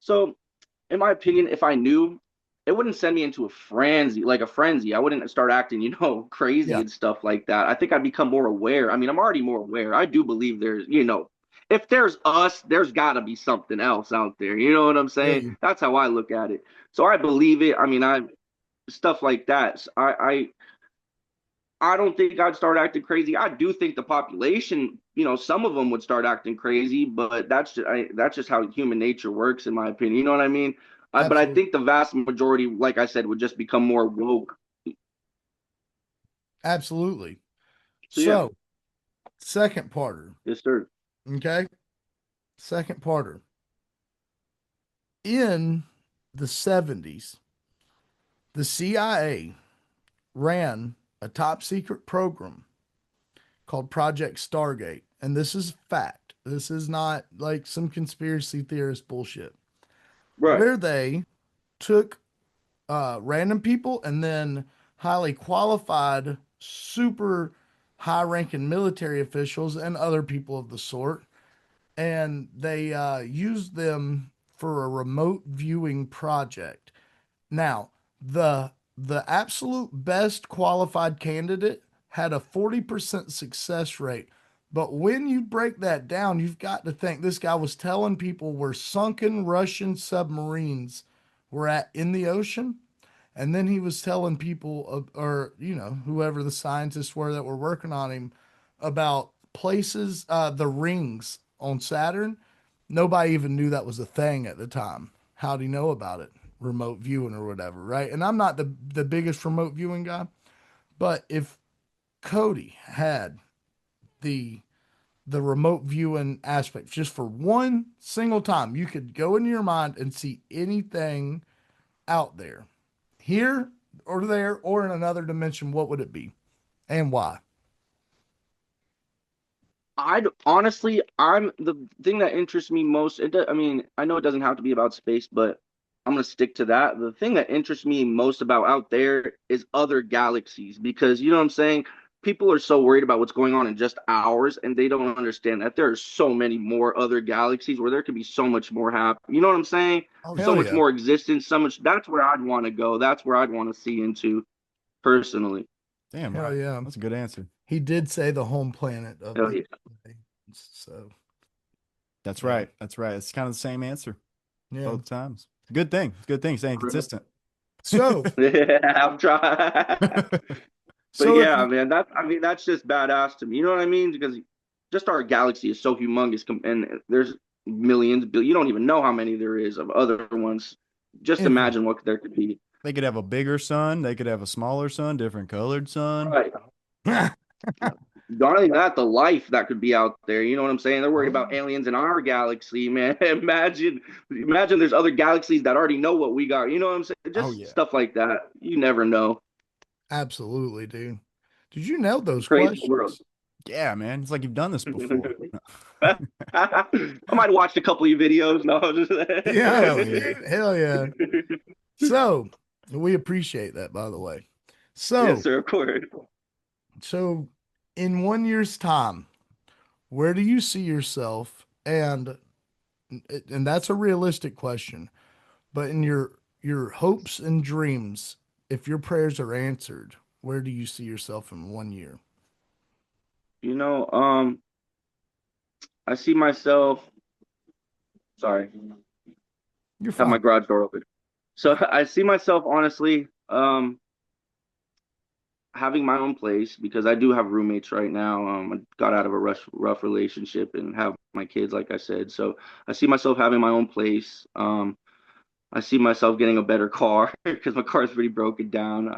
So, in my opinion, if I knew, it wouldn't send me into a frenzy, like a frenzy. I wouldn't start acting, crazy Yeah. and stuff like that. I think I'd become more aware. I mean, I'm already more aware. I do believe there's, if there's us, there's got to be something else out there. You know what I'm Feel saying? you. That's how I look at it. So I believe it. I mean, I stuff like that. I don't think I'd start acting crazy. I do think the population, some of them would start acting crazy, but that's just how human nature works, in my opinion. You know what I mean? But I Absolutely. think the vast majority, like I said, would just become more woke. Absolutely. So yeah, So, second parter. yes, sir. Okay. Second parter. In the 70s, the CIA ran a top secret program called Project Stargate. And this is fact. This is not like some conspiracy theorist bullshit. Right. Where they took random people and then highly qualified, super high ranking military officials and other people of the sort. And they used them for a remote viewing project. Now, the absolute best qualified candidate had a 40% success rate. But when you break that down, you've got to think this guy was telling people where sunken Russian submarines were at in the ocean. And then he was telling people, or, whoever the scientists were that were working on him, about places, the rings on Saturn. Nobody even knew that was a thing at the time. How'd he know about it? Remote viewing or whatever, right? And I'm not the biggest remote viewing guy, but if Cody had the the remote viewing aspect just for one single time, you could go into your mind and see anything out there, here or there or in another dimension. What would it be and why? I'd honestly, I'm the thing that interests me most. I mean, I know it doesn't have to be about space, but I'm gonna stick to that. The thing that interests me most about out there is other galaxies, because you know what I'm saying. People are so worried about what's going on in just ours, and they don't understand that there are so many more other galaxies where there could be so much more happen. You know what I'm saying? Oh, So hell much yeah. more existence. So much. That's where I'd want to go. That's where I'd want to see into personally. Damn, Hell yeah. that's a good answer. He did say the home planet of Hell the yeah. so That's yeah. right. That's right. It's kind of the same answer Yeah. both times. Good thing. Good thing. Staying consistent. So Yeah, I'm trying. But so if yeah, you man, I mean, that's just badass to me. You know what I mean? Because just our galaxy is so humongous, and there's millions, you don't even know how many there is of other ones. Just infinite. imagine what there could be. They could have a bigger sun. They could have a smaller sun, different colored sun. Right. Not even that, the life that could be out there. You know what I'm saying? They're worried Oh, about aliens in our galaxy, man. Imagine there's other galaxies that already know what we got. You know what I'm saying? Oh Just yeah. stuff like that. You never know. absolutely, dude. Did you nail those Crazy world. questions? Yeah, man. It's like you've done this before. I might have watched a couple of your videos. No, just Yeah, hell yeah. Hell yeah. So we appreciate that, by the way. yes, So, sir. Of course. so in 1 year's time, where do you see yourself? And that's a realistic question, but in your hopes and dreams, if your prayers are answered, where do you see yourself in 1 year? You know, I see myself. Sorry, You're have my fine. garage door open. So I see myself honestly, having my own place because I do have roommates right now. I got out of a rough relationship and have my kids, like I said. So I see myself having my own place. I see myself getting a better car because my car is pretty broken down.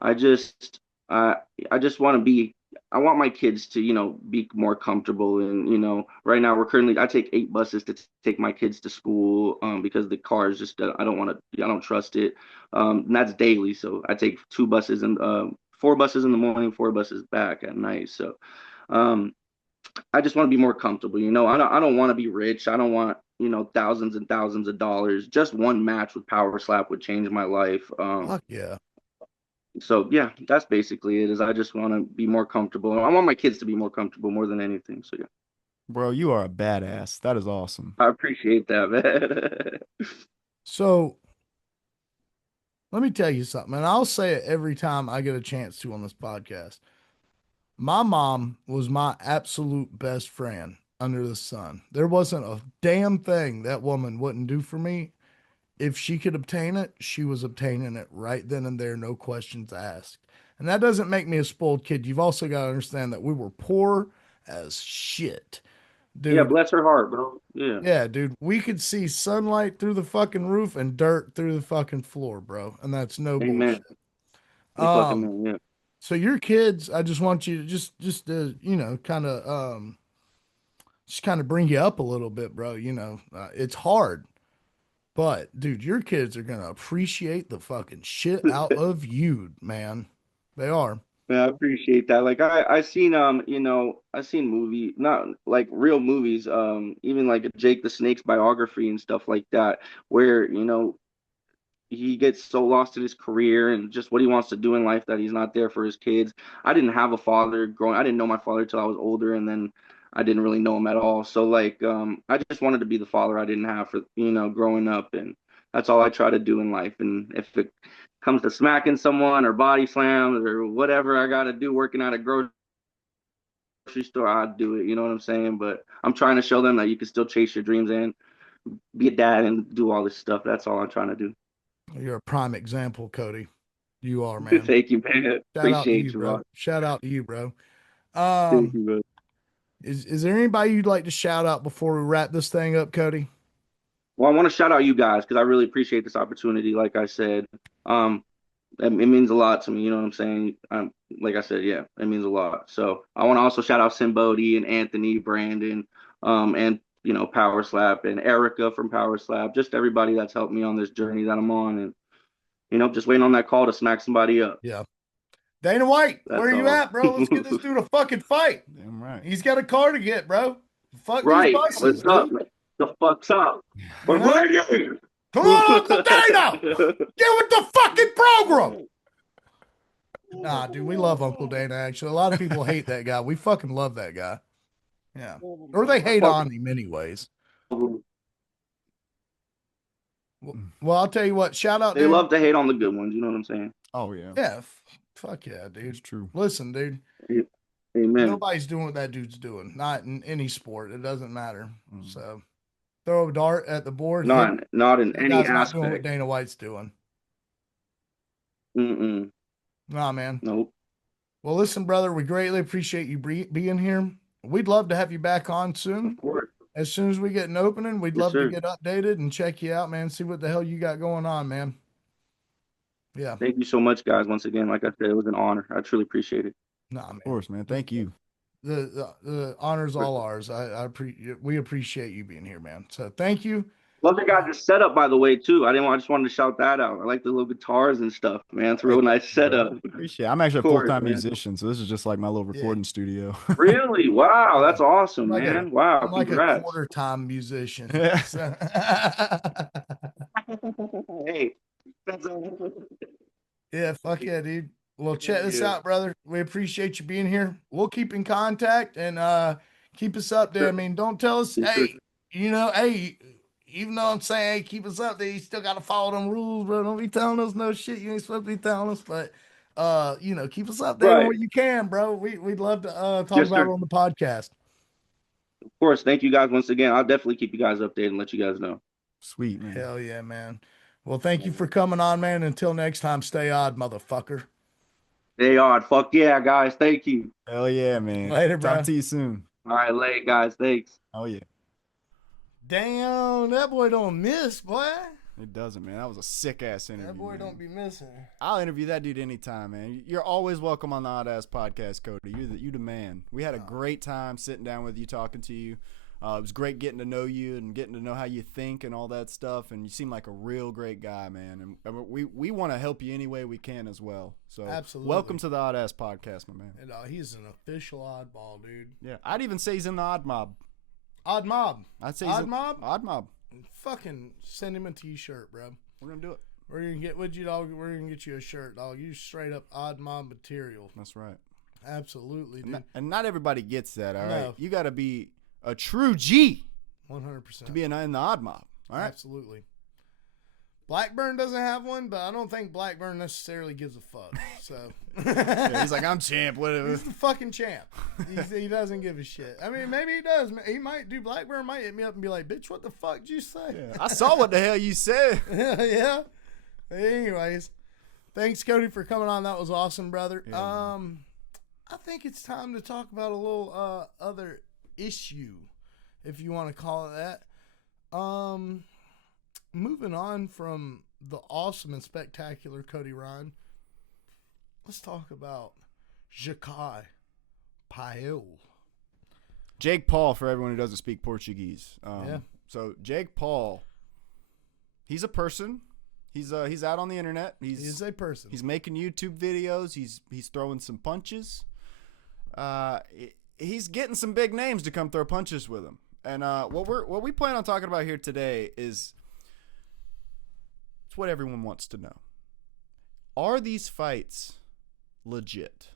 I just I I just want to be I want my kids to, be more comfortable, and right now I take 8 buses to take my kids to school because the car is just I don't trust it. And that's daily. So I take 2 buses and 4 buses in the morning, 4 buses back at night. So um I just want to be more comfortable, I don't want to be rich. I don't want, thousands and thousands of dollars. Just one match with Power Slap would change my life. Fuck yeah. So yeah, that's basically it. Is I just want to be more comfortable. I want my kids to be more comfortable more than anything. So yeah, Bro, you are a badass. That is awesome. I appreciate that, man. So let me tell you something, and I'll say it every time I get a chance to on this podcast. My mom was my absolute best friend under the sun. There wasn't a damn thing that woman wouldn't do for me. If she could obtain it, she was obtaining it right then and there, no questions asked. And that doesn't make me a spoiled kid. You've also got to understand that we were poor as shit. Yeah, Dude, bless her heart, bro. Yeah. yeah, dude, we could see sunlight through the fucking roof and dirt through the fucking floor, bro. And that's no Amen. bullshit. You fucking Um, man, yeah. so your kids, I just want you to just to, just kind of bring you up a little bit, bro. It's hard, but dude, your kids are gonna appreciate the fucking shit out of you, man. They are. Yeah, I appreciate that. Like I seen I seen movie, not like real movies, even like a Jake the Snake's biography and stuff like that, where, he gets so lost in his career and just what he wants to do in life that he's not there for his kids. I didn't have a father growing. I didn't know my father till I was older, and then I didn't really know him at all. So like, I just wanted to be the father I didn't have for growing up, and that's all I try to do in life. And if it comes to smacking someone or body slams or whatever I got to do working at a grocery store, I'd do it. You know what I'm saying? But I'm trying to show them that you can still chase your dreams and be a dad and do all this stuff. That's all I'm trying to do. You're a prime example, Cody. You are, man. Thank you, man. Shout out to Appreciate you, you, bro. Rob. Shout out to you, bro. Thank you, man. Is there anybody you'd like to shout out before we wrap this thing up, Cody? Well, I want to shout out you guys because I really appreciate this opportunity. Like I said, it means a lot to me. You know what I'm saying? Like I said, yeah, it means a lot. So I want to also shout out Simbodi and Anthony, Brandon, and Power Slap and Erica from Power Slap, just everybody that's helped me on this journey that I'm on, and just waiting on that call to smack somebody up. Yeah. Dana White, That's where are you all. at, bro? Let's get this dude a fucking fight. Damn right. He's got a car to get, bro. Fuck Right. these buses, What's up? dude. The fuck's up? We're waiting. Come on, Uncle Dana! Get with the fucking program! Nah, dude, we love Uncle Dana, actually. A lot of people hate that guy. We fucking love that guy. Yeah. Or they hate on him anyways. Well, I'll tell you what, shout out They dude. love to hate on the good ones. You know what I'm saying? Oh yeah. Yeah. Fuck yeah, dude. It's true. Listen, dude. Amen. Nobody's doing what that dude's doing. Not in any sport. It doesn't matter. So throw a dart at the board. Not in any not doing what aspect. Dana White's doing. Mm-mm. Nah, man. Nope. Well, listen, brother, we greatly appreciate you being here. We'd love to have you back on soon. Of course. As soon as we get an opening, we'd Yes, love sir. to get updated and check you out, man. See what the hell you got going on, man. Yeah. Thank you so much, guys. Once again, like I said, it was an honor. I truly appreciate it. Nah, man. Of course, man. Thank you. The honor's all ours. We appreciate you being here, man. So thank you. Love the guys' setup, by the way, too. I just wanted to shout that out. I like the little guitars and stuff, man. It's a real nice setup. Appreciate it. I'm actually a Of course, full-time man. musician, so this is just like my little recording studio. Really? Wow, that's awesome, I'm like man. Wow, I'm like a congrats. quarter-time musician. Yeah. So- Hey. Yeah, fuck yeah, dude. Well, check this out, brother. We appreciate you being here. We'll keep in contact and keep us up there. I mean, don't tell us, Yes, hey, hey, even though I'm saying, hey, keep us up there, you still got to follow them rules, bro. Don't be telling us no shit you ain't supposed to be telling us, but, keep us up there Right. where you can, bro. We'd love to talk Yes, about sir. it on the podcast. Of course. Thank you guys once again. I'll definitely keep you guys updated and let you guys know. Sweet, man. Hell yeah, man. Well, thank you for coming on, man. Until next time, stay odd, motherfucker. They are. Fuck yeah, guys. Thank you. Hell yeah, man. Later, bro. Talk to you soon. All right, late, guys. Thanks. Oh yeah. Damn, that boy don't miss, boy. It doesn't, man. That was a sick ass interview. That boy man. don't be missing. I'll interview that dude anytime, man. You're always welcome on the Oddass podcast, Cody. You the man. We had a great time sitting down with you, talking to you. It was great getting to know you and getting to know how you think and all that stuff. And you seem like a real great guy, man. And we want to help you any way we can as well. So Absolutely. welcome to the Oddass podcast, my man. And, he's an official oddball, dude. Yeah, I'd even say he's in the Odd Mob. Odd Mob. I'd say Odd Mob? Odd Mob. Fucking send him a t-shirt, bro. We're gonna do it. We're gonna get We're gonna get you a shirt, dog. You straight up Odd Mob material. That's right. Absolutely, dude. And not everybody gets that. All right, No. you got to be a true G 100%. to be in the Odd Mob. All right. Absolutely. Blackburn doesn't have one, but I don't think Blackburn necessarily gives a fuck. So Yeah, he's like, I'm champ, whatever. he's the fucking champ. He doesn't give a shit. I mean, maybe he does. He might do. Blackburn might hit me up and be like, bitch, what the fuck did you say? Yeah, I saw what the hell you said. Yeah. Anyways, thanks, Coty, for coming on. That was awesome, brother. Yeah, I think it's time to talk about a little other issue, if you want to call it that. Moving on from the awesome and spectacular Coty Ryan, let's talk about Jacai Pael. Jake Paul, for everyone who doesn't speak Portuguese. Yeah. So Jake Paul, he's a person. He's out on the internet. He is a person. He's making YouTube videos. He's throwing some punches. He's getting some big names to come throw punches with him. And what we plan on talking about here today is it's what everyone wants to know. Are these fights legit?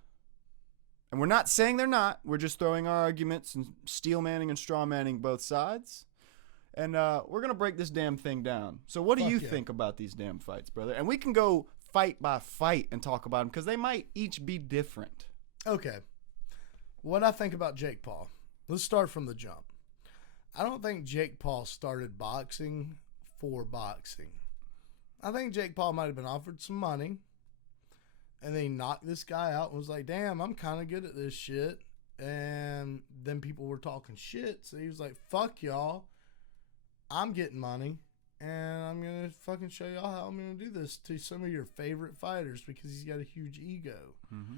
And we're not saying they're not. We're just throwing our arguments and steel manning and straw manning both sides. And we're going to break this damn thing down. So what do you think about these damn fights, brother? And we can go fight by fight and talk about them because they might each be different. Okay. What I think about Jake Paul. Let's start from the jump. I don't think Jake Paul started boxing for boxing. I think Jake Paul might have been offered some money, and they knocked this guy out and was like, damn, I'm kind of good at this shit. And then people were talking shit, so he was like, fuck y'all. I'm getting money, and I'm going to fucking show y'all how I'm going to do this to some of your favorite fighters because he's got a huge ego. Mm-hmm.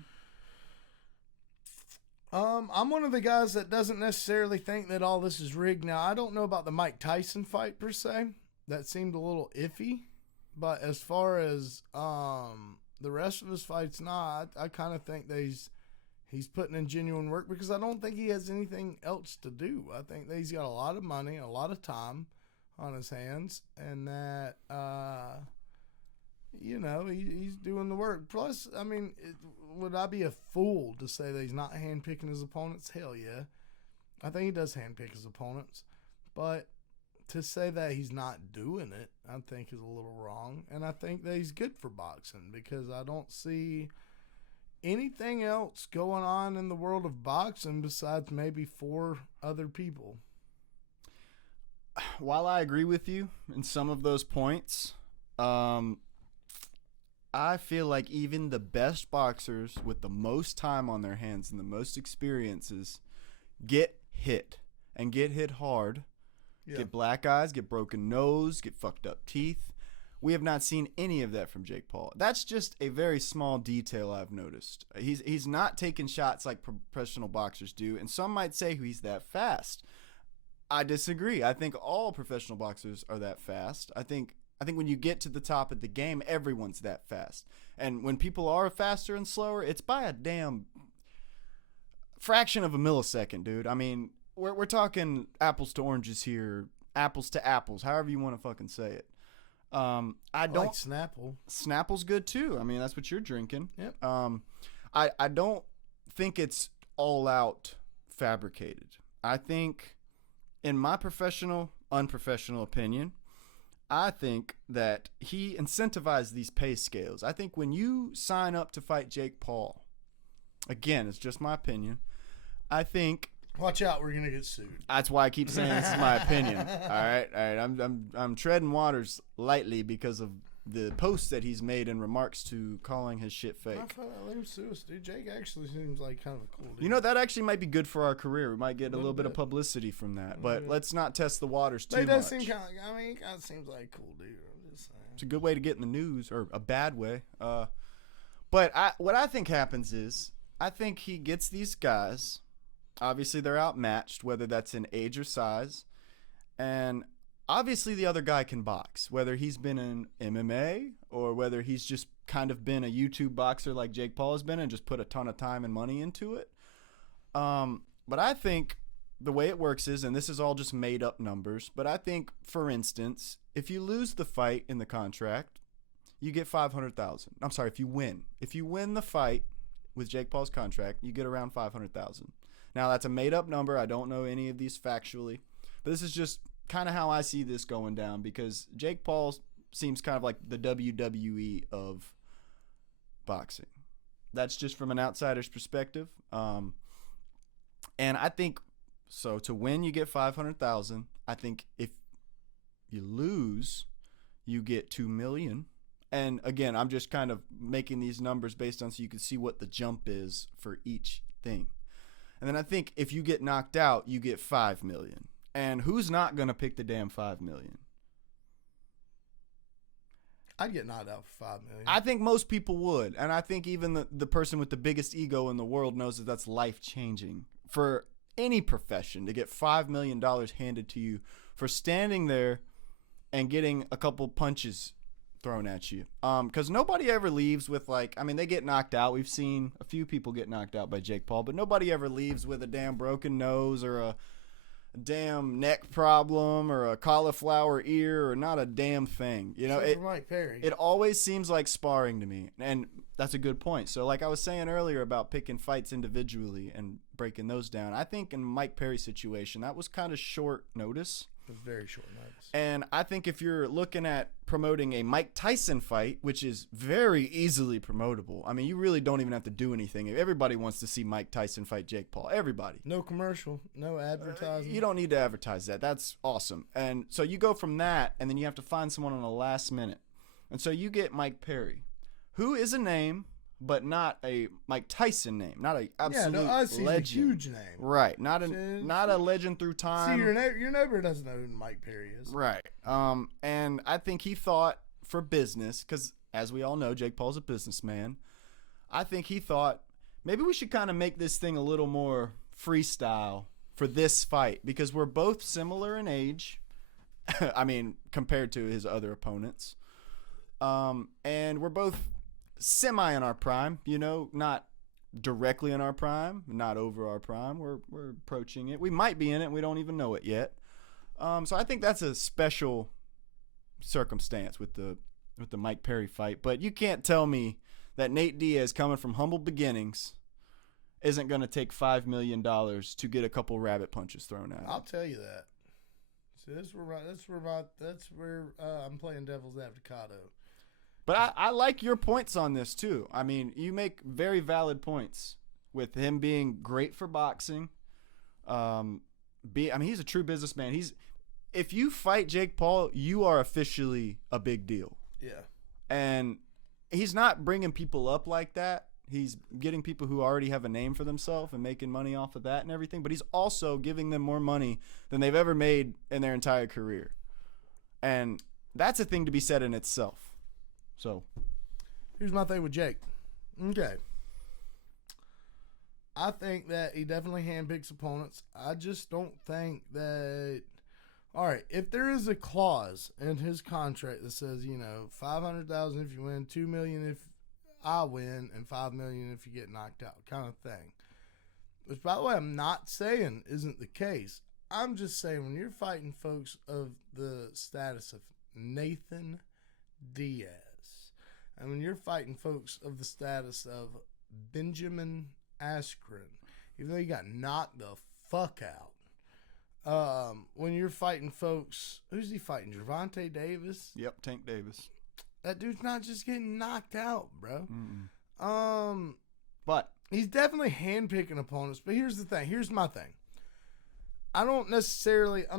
I'm one of the guys that doesn't necessarily think that all this is rigged. Now, I don't know about the Mike Tyson fight per se. That seemed a little iffy. But as far as the rest of his fights, I kind of think that he's putting in genuine work because I don't think he has anything else to do. I think that he's got a lot of money, a lot of time on his hands, and that, he's doing the work. Plus, I mean, would I be a fool to say that he's not handpicking his opponents? Hell yeah. I think he does handpick his opponents. But to say that he's not doing it, I think is a little wrong. And I think that he's good for boxing because I don't see anything else going on in the world of boxing besides maybe 4 other people. While I agree with you in some of those points, I feel like even the best boxers with the most time on their hands and the most experiences get hit and get hit hard. Yeah. Get black eyes, get broken nose, get fucked up teeth. We have not seen any of that from Jake Paul. That's just a very small detail I've noticed. He's not taking shots like professional boxers do, and some might say he's that fast. I disagree. I think all professional boxers are that fast. I think when you get to the top of the game, everyone's that fast. And when people are faster and slower, it's by a damn fraction of a millisecond, dude. I mean, we're talking apples to oranges here, apples to apples, however you want to fucking say it. I don't like Snapple. Snapple's good too. I mean, that's what you're drinking. Yep. I don't think it's all out fabricated. I think, in my unprofessional opinion, I think that he incentivized these pay scales. I think when you sign up to fight Jake Paul, again, it's just my opinion, I think. Watch out, we're gonna get sued. That's why I keep saying this is my opinion. All right. I'm treading waters lightly because of the posts that he's made in remarks to calling his shit fake. Let him sue us, dude. Jake actually seems like kind of a cool dude. You know, that actually might be good for our career. We might get a little bit of publicity from that. But let's not test the waters too much. He does seem kind of. He kind of seems like a cool dude. I'm just saying. It's a good way to get in the news, or a bad way. But what I think happens is, I think he gets these guys. Obviously, they're outmatched, whether that's in age or size. And obviously, the other guy can box, whether he's been in MMA or whether he's just kind of been a YouTube boxer like Jake Paul has been and just put a ton of time and money into it. But I think the way it works is, and this is all just made up numbers, but I think, for instance, if you lose the fight in the contract, you get $500,000. I'm sorry, if you win. If you win the fight with Jake Paul's contract, you get around $500,000. Now, that's a made-up number. I don't know any of these factually. But this is just kind of how I see this going down because Jake Paul seems kind of like the WWE of boxing. That's just from an outsider's perspective. And I think so. To win, you get $500,000. I think if you lose, you get $2 million. And again, I'm just kind of making these numbers based on so you can see what the jump is for each thing. And then I think if you get knocked out, you get $5 million. And who's not going to pick the damn $5 million? I'd get knocked out for $5 million. I think most people would. And I think even the person with the biggest ego in the world knows that that's life-changing for any profession to get $5 million handed to you for standing there and getting a couple punches thrown at you. Because nobody ever leaves with they get knocked out. We've seen a few people get knocked out by Jake Paul, but nobody ever leaves with a damn broken nose or a damn neck problem or a cauliflower ear or not a damn thing. You know, Mike Perry. It always seems like sparring to me. And that's a good point. So like I was saying earlier about picking fights individually and breaking those down, I think in Mike Perry's situation, that was kind of short notice. It was very short notice. And I think if you're looking at promoting a Mike Tyson fight, which is very easily promotable, I mean, you really don't even have to do anything. Everybody wants to see Mike Tyson fight Jake Paul. Everybody. No commercial, no advertising. You don't need to advertise that. That's awesome. And so you go from that, and then you have to find someone on the last minute. And so you get Mike Perry, who is a name, but not a Mike Tyson name, not a absolute legend. A huge name, right? Not a legend through time. See, your neighbor doesn't know who Mike Perry is, right? And I think he thought for business, because as we all know, Jake Paul's a businessman. I think he thought maybe we should kind of make this thing a little more freestyle for this fight because we're both similar in age. I mean, compared to his other opponents, and we're both semi in our prime, you know, not directly in our prime, not over our prime. We're approaching it. We might be in it. We don't even know it yet. So I think that's a special circumstance with the Mike Perry fight. But you can't tell me that Nate Diaz, coming from humble beginnings, isn't going to take $5 million to get a couple rabbit punches thrown at him. I'll tell you that. See, that's where I'm playing devil's advocado. But I like your points on this, too. I mean, you make very valid points with him being great for boxing. He's a true businessman. If you fight Jake Paul, you are officially a big deal. Yeah. And he's not bringing people up like that. He's getting people who already have a name for themselves and making money off of that and everything. But he's also giving them more money than they've ever made in their entire career. And that's a thing to be said in itself. So, here's my thing with Jake. Okay. I think that he definitely handpicks opponents. I just don't think that. All right, if there is a clause in his contract that says, you know, $500,000 if you win, $2 million if I win, and $5 million if you get knocked out, kind of thing. Which, by the way, I'm not saying isn't the case. I'm just saying when you're fighting folks of the status of Nathan Diaz. And when you're fighting folks of the status of Benjamin Askren, even though you got knocked the fuck out, when you're fighting folks, who's he fighting? Gervonta Davis? Yep, Tank Davis. That dude's not just getting knocked out, bro. But he's definitely handpicking opponents. But here's the thing. Here's my thing. I'm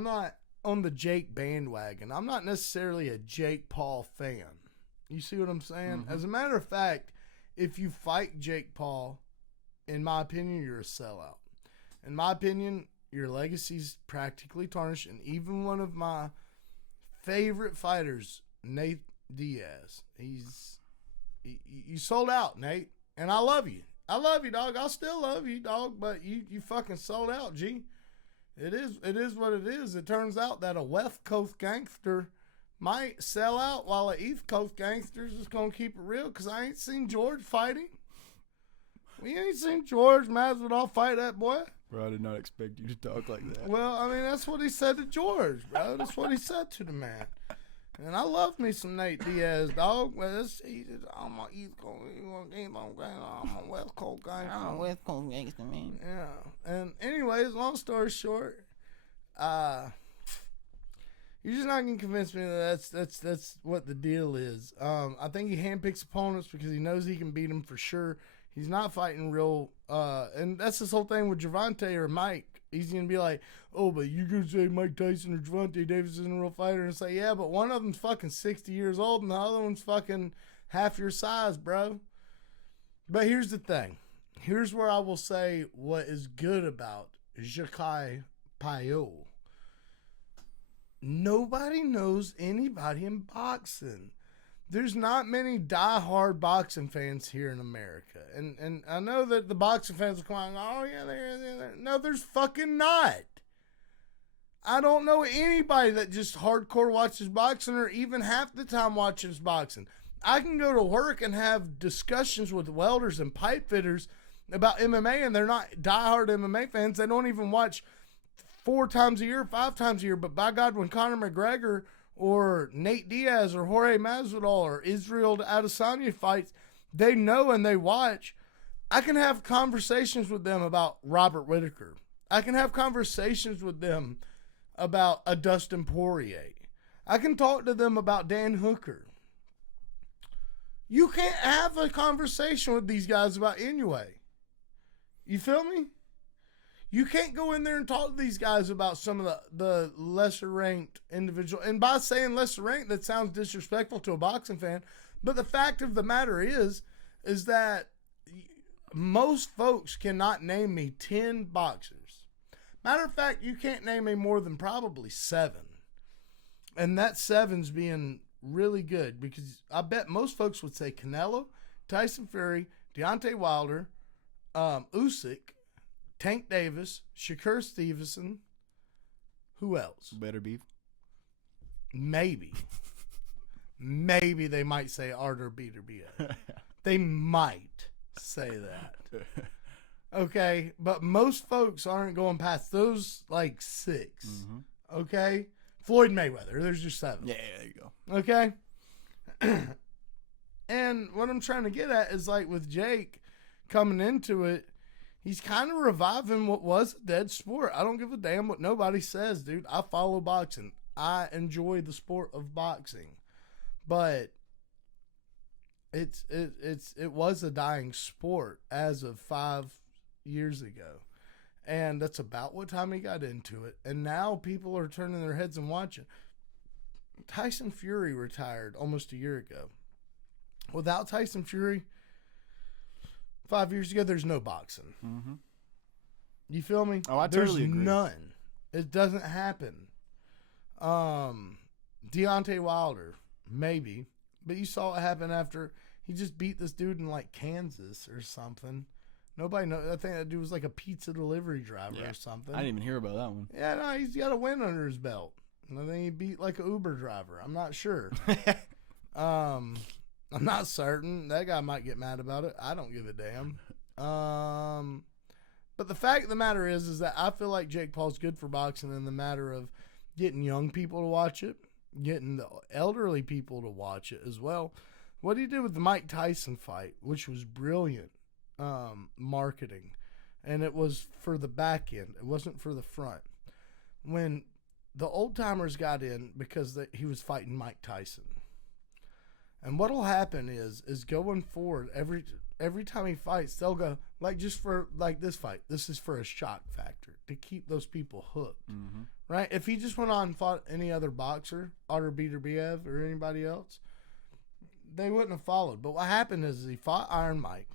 not on the Jake bandwagon. I'm not necessarily a Jake Paul fan. You see what I'm saying? Mm-hmm. As a matter of fact, if you fight Jake Paul, in my opinion, you're a sellout. In my opinion, your legacy's practically tarnished. And even one of my favorite fighters, Nate Diaz, you sold out, Nate. And I love you. I love you, dog. I still love you, dog. But you fucking sold out, G. It is what it is. It turns out that a West Coast gangster might sell out while an East Coast gangster's just going to keep it real because I ain't seen George fighting. We ain't seen George Masvidal fight that boy. Bro, I did not expect you to talk like that. Well, I mean, that's what he said to George, bro. That's what he said to the man. And I love me some Nate Diaz, dog. Well, I'm on East Coast. I'm on West Coast gangster. I'm a West Coast gangster, man. Yeah. And anyways, long story short, You're just not gonna convince me that that's what the deal is. I think he handpicks opponents because he knows he can beat them for sure. He's not fighting real, and that's this whole thing with Gervonta or Mike. He's gonna be like, oh, but you could say Mike Tyson or Gervonta Davis isn't a real fighter, and say, yeah, but one of them's fucking 60 years old and the other one's fucking half your size, bro. But here's the thing. Here's where I will say what is good about Jakai Payot. Nobody knows anybody in boxing. There's not many diehard boxing fans here in America. And I know that the boxing fans are going, oh, yeah, they're. No, there's fucking not. I don't know anybody that just hardcore watches boxing or even half the time watches boxing. I can go to work and have discussions with welders and pipe fitters about MMA, and they're not diehard MMA fans. They don't even watch 4 times a year, 5 times a year. But by God, when Conor McGregor or Nate Diaz or Jorge Masvidal or Israel Adesanya fights, they know and they watch. I can have conversations with them about Robert Whittaker. I can have conversations with them about a Dustin Poirier. I can talk to them about Dan Hooker. You can't have a conversation with these guys about Inoue. You feel me? You can't go in there and talk to these guys about some of the lesser ranked individual. And by saying lesser ranked, that sounds disrespectful to a boxing fan. But the fact of the matter is that most folks cannot name me 10 boxers. Matter of fact, you can't name me more than probably 7. And that 7's being really good because I bet most folks would say Canelo, Tyson Fury, Deontay Wilder, Usyk, Tank Davis, Shakur Stevenson. Who else? Better beef. Maybe. Maybe they might say Arthur Beterbiev. They might say that. Okay, but most folks aren't going past those like 6. Mm-hmm. Okay? Floyd Mayweather, there's your 7. Yeah, there you go. Okay? And what I'm trying to get at is like with Jake coming into it, he's kind of reviving what was a dead sport. I don't give a damn what nobody says, dude. I follow boxing. I enjoy the sport of boxing. But it was a dying sport as of 5 years ago. And that's about what time he got into it. And now people are turning their heads and watching. Tyson Fury retired almost a year ago. Without Tyson Fury, 5 years ago, there's no boxing. Mm-hmm. You feel me? Oh, I there's totally agree. None. It doesn't happen. Deontay Wilder, maybe. But you saw what happened after he just beat this dude in like Kansas or something. Nobody knows. I think that dude was like a pizza delivery driver or something. I didn't even hear about that one. Yeah, no, he's got a win under his belt. And I think he beat like an Uber driver. I'm not sure. I'm not certain. That guy might get mad about it. I don't give a damn. But the fact of the matter is that I feel like Jake Paul's good for boxing in the matter of getting young people to watch it, getting the elderly people to watch it as well. What he did with the Mike Tyson fight, which was brilliant marketing, and it was for the back end. It wasn't for the front. When the old timers got in because he was fighting Mike Tyson. And what'll happen is going forward, every time he fights, they'll go, like just for like this fight, this is for a shock factor to keep those people hooked. Mm-hmm. Right? If he just went on and fought any other boxer, Arthur Beterbiev or anybody else, they wouldn't have followed. But what happened is he fought Iron Mike.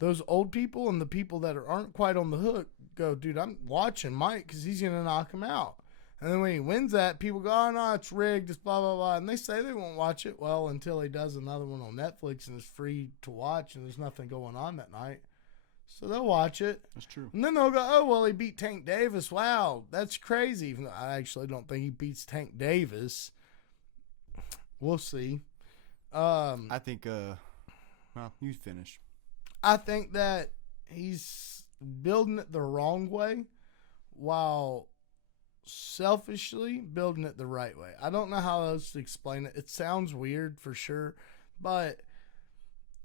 Those old people and the people that aren't quite on the hook go, dude, I'm watching Mike because he's going to knock him out. And then when he wins that, people go, oh, no, it's rigged, it's blah, blah, blah. And they say they won't watch it. Well, until he does another one on Netflix and it's free to watch and there's nothing going on that night. So they'll watch it. That's true. And then they'll go, oh, well, he beat Tank Davis. Wow, that's crazy. Even though I actually don't think he beats Tank Davis. We'll see. I think, well, you finish. I think that he's building it the wrong way while selfishly building it the right way. I don't know how else to explain it. It sounds weird for sure, but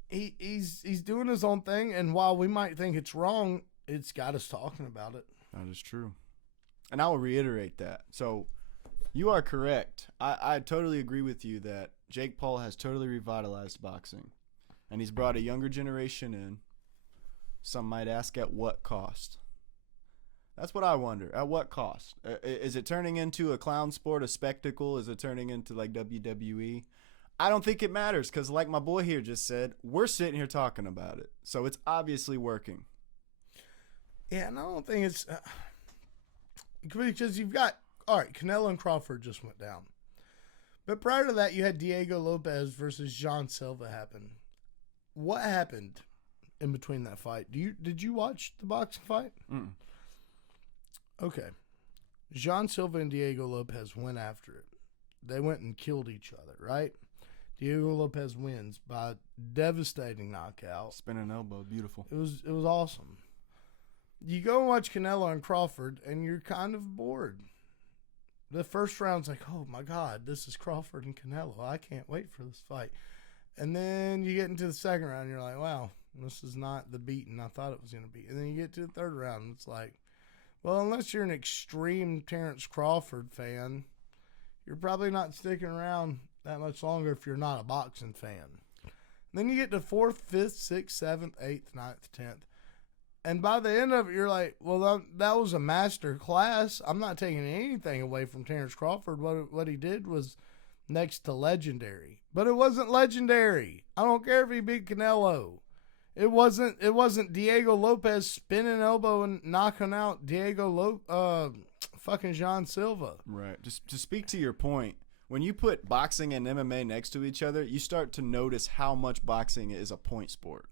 he's doing his own thing, and while we might think it's wrong, it's got us talking about it. That is true. And I will reiterate that. So You are correct. I totally agree with you that Jake Paul has totally revitalized boxing. And he's brought a younger generation in. Some might ask, at what cost? That's what I wonder. At what cost? Is it turning into a clown sport, a spectacle? Is it turning into like WWE? I don't think it matters because like my boy here just said, we're sitting here talking about it. So it's obviously working. Yeah, and I don't think it's... because you've got... All right, Canelo and Crawford just went down. But prior to that, you had Diego Lopez versus Jean Silva happen. What happened in between that fight? Did you watch the boxing fight? Mm. Okay. Jean Silva and Diego Lopez went after it. They went and killed each other, right? Diego Lopez wins by devastating knockout. Spinning elbow, beautiful. It was awesome. You go and watch Canelo and Crawford, and you're kind of bored. The first round's like, oh my God, this is Crawford and Canelo. I can't wait for this fight. And then you get into the second round, and you're like, wow, this is not the beating I thought it was going to be. And then you get to the third round, and it's like, well, unless you're an extreme Terrence Crawford fan, you're probably not sticking around that much longer if you're not a boxing fan. Then you get to 4th, 5th, 6th, 7th, 8th, 9th, 10th. And by the end of it, you're like, well, that was a master class. I'm not taking anything away from Terrence Crawford. What he did was next to legendary. But it wasn't legendary. I don't care if he beat Canelo. It wasn't Diego Lopez spinning elbow and knocking out fucking Jean Silva. Right. Just to speak to your point, when you put boxing and MMA next to each other, you start to notice how much boxing is a point sport.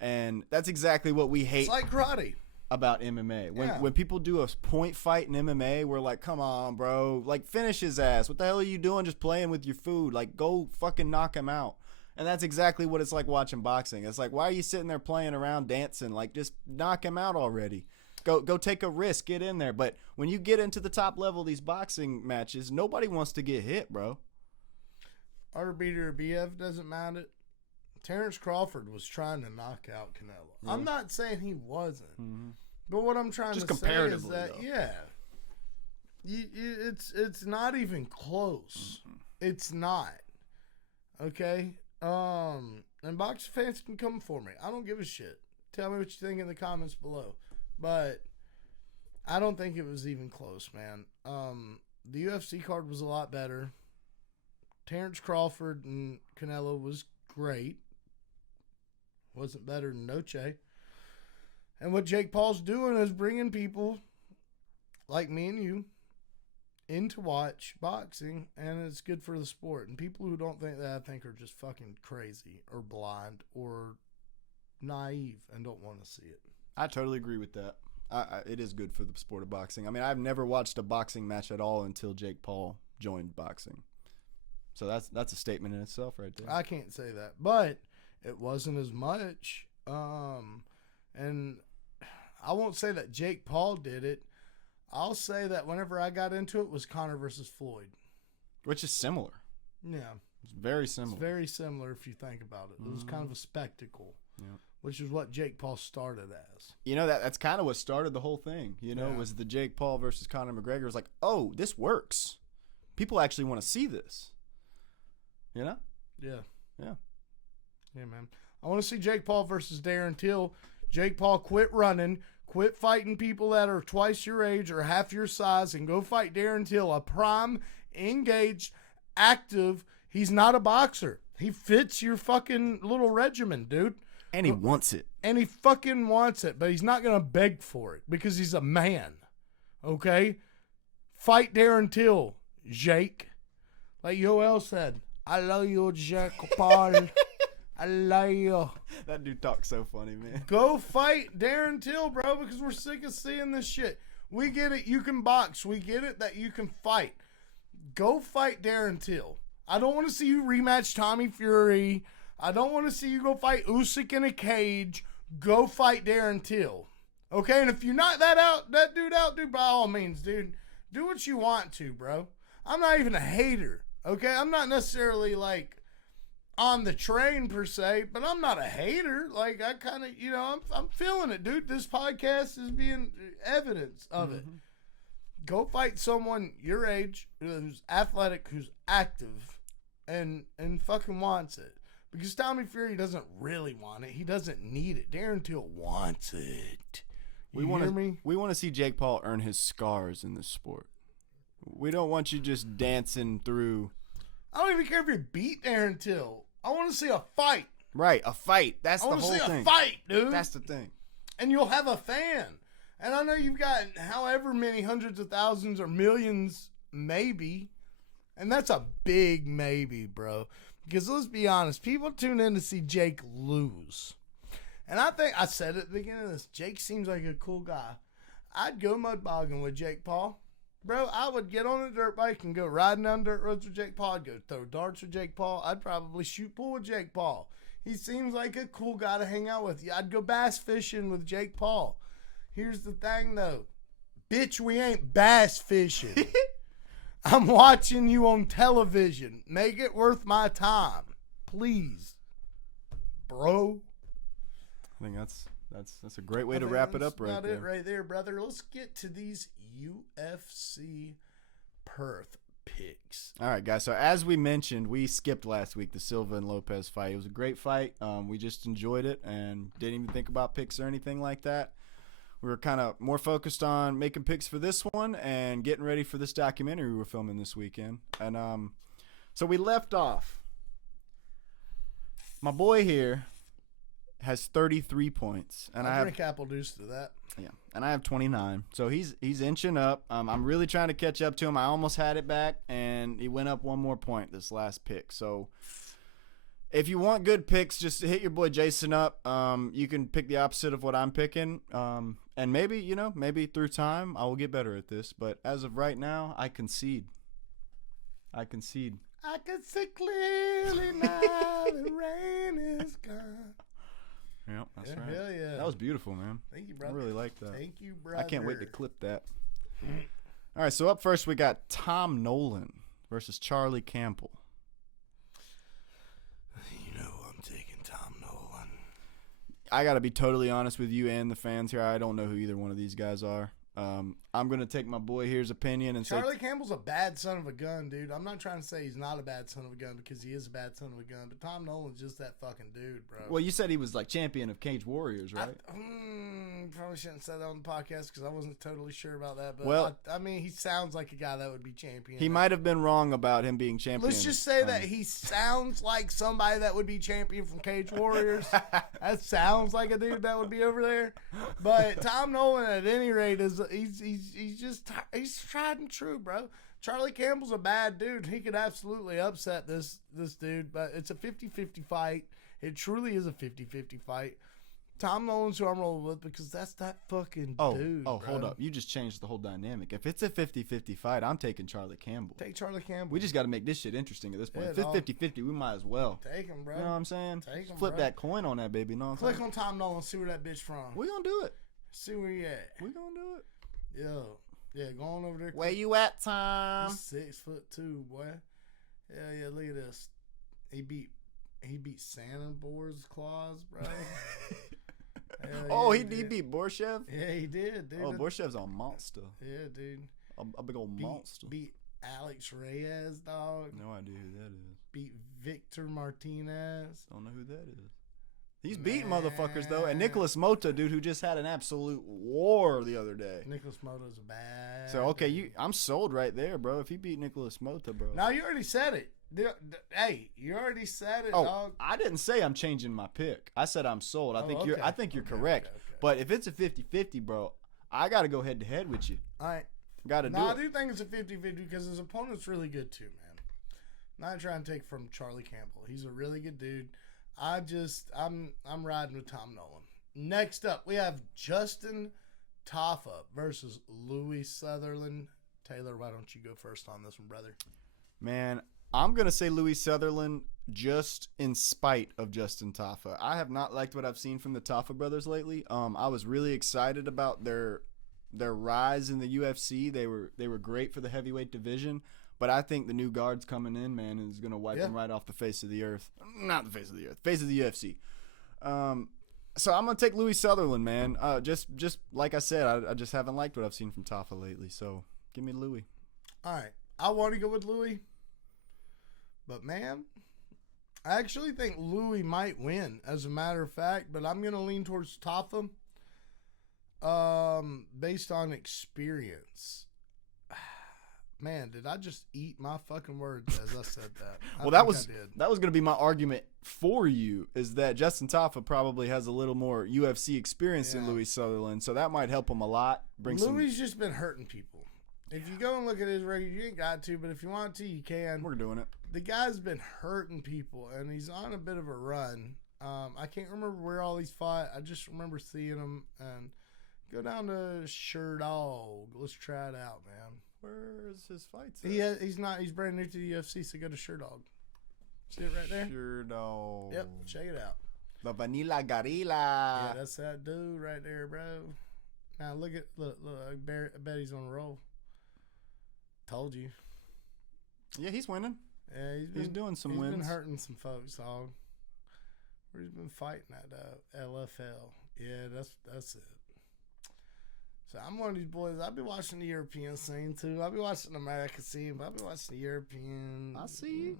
And that's exactly what we hate. It's like karate. About MMA. When people do a point fight in MMA, we're like, come on, bro. Like, finish his ass. What the hell are you doing just playing with your food? Like, go fucking knock him out. And that's exactly what it's like watching boxing. It's like, why are you sitting there playing around dancing? Like, just knock him out already. Go take a risk. Get in there. But when you get into the top level of these boxing matches, nobody wants to get hit, bro. RB or BF doesn't matter. Terrence Crawford was trying to knock out Canelo. Yeah. I'm not saying he wasn't. Mm-hmm. But what I'm trying to say is that, it's not even close. Mm-hmm. It's not. Okay? And boxing fans can come for me. I don't give a shit. Tell me what you think in the comments below. But I don't think it was even close, man. The UFC card was a lot better. Terrence Crawford and Canelo was great. Wasn't better than Noche. And what Jake Paul's doing is bringing people like me and you in to watch boxing, and it's good for the sport. And people who don't think that, I think, are just fucking crazy or blind or naive and don't want to see it. I totally agree with that. It is good for the sport of boxing. I mean, I've never watched a boxing match at all until Jake Paul joined boxing. So that's a statement in itself right there. I can't say that, but it wasn't as much. And I won't say that Jake Paul did it. I'll say that whenever I got into it was Conor versus Floyd. Which is similar. Yeah. It's very similar. It's very similar if you think about it. It was kind of a spectacle. Yeah. Which is what Jake Paul started as. You know, that's kind of what started the whole thing. You know, was the Jake Paul versus Conor McGregor. It was like, oh, this works. People actually want to see this. You know? Yeah. Yeah. Yeah, man. I want to see Jake Paul versus Darren Till. Jake Paul quit running, quit fighting people that are twice your age or half your size, and go fight Darren Till, a prime, engaged, active. He's not a boxer. He fits your fucking little regimen, dude. And he wants it. And he fucking wants it, but he's not going to beg for it because he's a man. Okay? Fight Darren Till, Jake. Like Yoel said, I love you, Jake Paul. I love you. That dude talks so funny, man. Go fight Darren Till, bro, because we're sick of seeing this shit. We get it. You can box. We get it that you can fight. Go fight Darren Till. I don't want to see you rematch Tommy Fury. I don't want to see you go fight Usyk in a cage. Go fight Darren Till. Okay? And if you knock that dude out, dude, by all means, dude, do what you want to, bro. I'm not even a hater. Okay? I'm not necessarily like on the train per se, but I'm not a hater. Like, I kind of, I'm feeling it, dude. This podcast is being evidence of it. Go fight someone your age who's athletic, who's active, and fucking wants it. Because Tommy Fury doesn't really want it. He doesn't need it. Darren Till wants it. You hear me? We want to see Jake Paul earn his scars in this sport. We don't want you just dancing through. I don't even care if you beat Darren Till. I want to see a fight. Right, a fight. That's the whole thing. I want to see a fight, dude. That's the thing. And you'll have a fan. And I know you've got however many hundreds of thousands or millions, maybe. And that's a big maybe, bro. Because let's be honest, people tune in to see Jake lose. And I think, I said at the beginning of this, Jake seems like a cool guy. I'd go mud bogging with Jake Paul. Bro, I would get on a dirt bike and go riding down dirt roads with Jake Paul. I'd go throw darts with Jake Paul. I'd probably shoot pool with Jake Paul. He seems like a cool guy to hang out with. I'd go bass fishing with Jake Paul. Here's the thing, though. Bitch, we ain't bass fishing. I'm watching you on television. Make it worth my time. Please. Bro. I think that's a great way to wrap it up right there. there. It right there, brother. Let's get to these UFC Perth picks. All right, guys. So as we mentioned, we skipped last week the Silva and Lopez fight. It was a great fight. We just enjoyed it and didn't even think about picks or anything like that. We were kind of more focused on making picks for this one and getting ready for this documentary we're filming this weekend. And so we left off. My boy here has 33 points, and I drink apple juice to that. Yeah, and I have 29. So he's inching up. I'm really trying to catch up to him. I almost had it back, and he went up one more point this last pick. So if you want good picks, just hit your boy Jason up. You can pick the opposite of what I'm picking. And maybe through time I will get better at this. But as of right now, I concede. I can see clearly now the rain is gone. Yep, that's right. Hell yeah. That was beautiful, man. Thank you, brother. I really like that. Thank you, brother. I can't wait to clip that. All right, so up first we got Tom Nolan versus Charlie Campbell. You know I'm taking Tom Nolan. I got to be totally honest with you and the fans here. I don't know who either one of these guys are. I'm going to take my boy here's opinion and Charlie Campbell's a bad son of a gun, dude. I'm not trying to say he's not a bad son of a gun because he is a bad son of a gun, but Tom Nolan's just that fucking dude, bro. Well, you said he was like champion of Cage Warriors, right? Probably shouldn't have said that on the podcast because I wasn't totally sure about that. But well, I mean, he sounds like a guy that would be champion. He might have been wrong about him being champion. Let's just say that he sounds like somebody that would be champion from Cage Warriors. That sounds like a dude that would be over there. But Tom Nolan, at any rate, he's tried and true, bro. Charlie Campbell's a bad dude. He could absolutely upset this dude, but it's a 50-50 fight. It truly is a 50-50 fight. Tom Nolan's who I'm rolling with because that's that fucking dude. Oh, bro. hold up. You just changed the whole dynamic. If it's a 50-50 fight, I'm taking Charlie Campbell. Take Charlie Campbell. We just got to make this shit interesting at this point. Yeah, If it's 50-50, we might as well. Take him, bro. You know what I'm saying? Take him, Flip bro. that coin on that, baby. You know what I'm Click saying? on Tom Nolan, see where that bitch from. We gonna do it. See where he at. We gonna do it. Yo. Yeah, go on over there. Where you at, Tom? He's 6'2", boy. Yeah, look at this. He beat Santa Boar's claws, bro. He beat Borshev? Yeah, he did, dude. Oh, Borshev's a monster. Yeah, dude. A big old monster. Beat Alex Reyes, dog. No idea who that is. Beat Victor Martinez. Don't know who that is. He's beating motherfuckers, though. And Nicholas Mota, dude, who just had an absolute war the other day. Nicholas Mota's a bad. So, okay, I'm sold right there, bro. If he beat Nicholas Mota, bro. No, you already said it. Hey, you already said it, Oh, dog. I didn't say I'm changing my pick. I said I'm sold. I think you're correct. Okay. But if it's a 50-50, bro, I got to go head to head with you. All right. Got to do it. I do think it's a 50-50 because his opponent's really good too, man. Not trying to take from Charlie Campbell. He's a really good dude. I'm riding with Tom Nolan. Next up, we have Justin Taffa versus Louis Sutherland. Taylor, why don't you go first on this one, brother? Man, I'm going to say Louis Sutherland just in spite of Justin Taffa. I have not liked what I've seen from the Taffa brothers lately. I was really excited about their rise in the UFC. They were great for the heavyweight division. But I think the new guard's coming in, man, is going to wipe them right off the face of the earth. Not the face of the earth. Face of the UFC. So I'm going to take Louis Sutherland, man. Just like I said, I just haven't liked what I've seen from Taffa lately. So Give me Louis. All right. I want to go with Louis. But, man, I actually think Louis might win, as a matter of fact. But I'm going to lean towards Tafa based on experience. Man, did I just eat my fucking words as I said that? Well, that was going to be my argument for you, is that Justin Tafa probably has a little more UFC experience than Louis Sutherland, so that might help him a lot. Louis just been hurting people. If you go and look at his record, you ain't got to, but if you want to, you can. We're doing it. The guy's been hurting people, and he's on a bit of a run. I can't remember where all these fought. I just remember seeing him. And go down to Sherdog. Let's try it out, man. Where's his fights? He's brand new to the UFC, so go to Sherdog. See it right there? Sherdog. Yep, check it out. The Vanilla Gorilla. Yeah, that's that dude right there, bro. Now look, I bet he's on a roll. Told you. Yeah, he's winning. Yeah, he's doing some wins. He's been hurting some folks, dog. Where he's been fighting at LFL. Yeah, that's it. So I'm one of these boys. I'll be watching the European scene too. I'll be watching the American scene, but I'll be watching the European. I see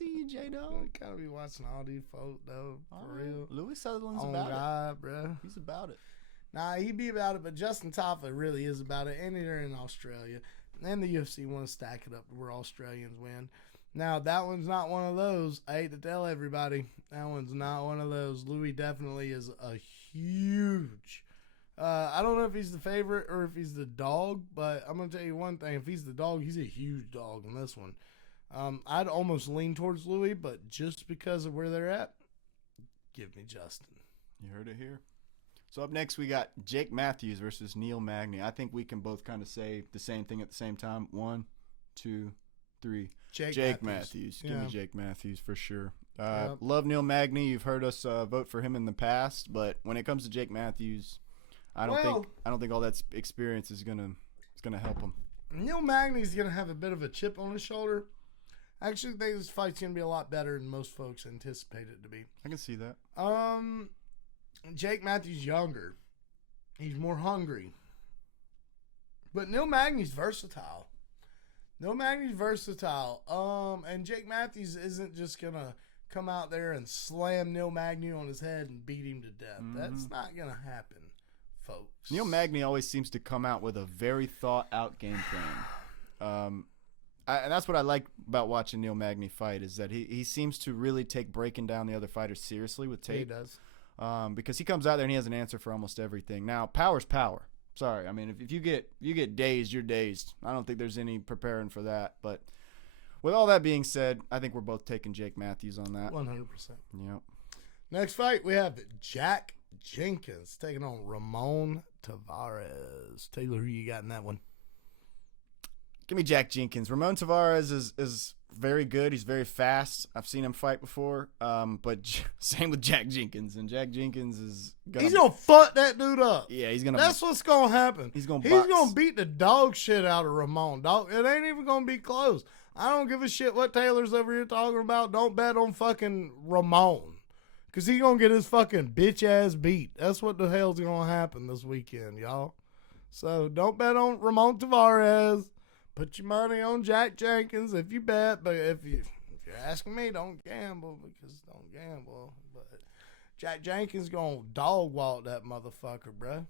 you, J-Dog. I gotta be watching all these folks, though, for real. Louis Sutherland's Oh, about God, it. bro. He's about it. Nah, he be about it, but Justin Tafa really is about it, and they're in Australia. And the UFC want to stack it up where Australians win. Now, that one's not one of those. I hate to tell everybody. That one's not one of those. Louis definitely is a huge... I don't know if he's the favorite or if he's the dog, but I'm going to tell you one thing. If he's the dog, he's a huge dog in this one. I'd almost lean towards Louis, but just because of where they're at, give me Justin. You heard it here. So up next, we got Jake Matthews versus Neil Magny. I think we can both kind of say the same thing at the same time. 1, 2, 3. Jake Matthews. Give me Jake Matthews for sure. Love Neil Magny. You've heard us vote for him in the past, but when it comes to Jake Matthews, I don't think all that experience is gonna help him. Neil Magny's gonna have a bit of a chip on his shoulder. I actually think this fight's gonna be a lot better than most folks anticipate it to be. I can see that. Jake Matthews younger. He's more hungry. But Neil Magny's versatile. And Jake Matthews isn't just gonna come out there and slam Neil Magny on his head and beat him to death. Mm-hmm. That's not gonna happen, folks. Neil Magny always seems to come out with a very thought-out game plan. And that's what I like about watching Neil Magny fight, is that he seems to really take breaking down the other fighters seriously with tape. He does. Because he comes out there and he has an answer for almost everything. Now, power's power. Sorry, I mean, if you get dazed, you're dazed. I don't think there's any preparing for that. But with all that being said, I think we're both taking Jake Matthews on that. 100%. Yep. Next fight, we have Jack Jenkins taking on Ramon Tavares. Taylor, who you got in that one? Give me Jack Jenkins. Ramon Tavares is very good. He's very fast. I've seen him fight before. But same with Jack Jenkins. And Jack Jenkins is he's gonna fuck that dude up. Yeah, he's gonna. That's what's gonna happen. He's gonna beat the dog shit out of Ramon. Dog, it ain't even gonna be close. I don't give a shit what Taylor's over here talking about. Don't bet on fucking Ramon, cause he's gonna get his fucking bitch ass beat. That's what the hell's gonna happen this weekend, y'all. So don't bet on Ramon Tavares. Put your money on Jack Jenkins if you bet, but if you're asking me, don't gamble, because don't gamble. But Jack Jenkins gonna dog walk that motherfucker, bro.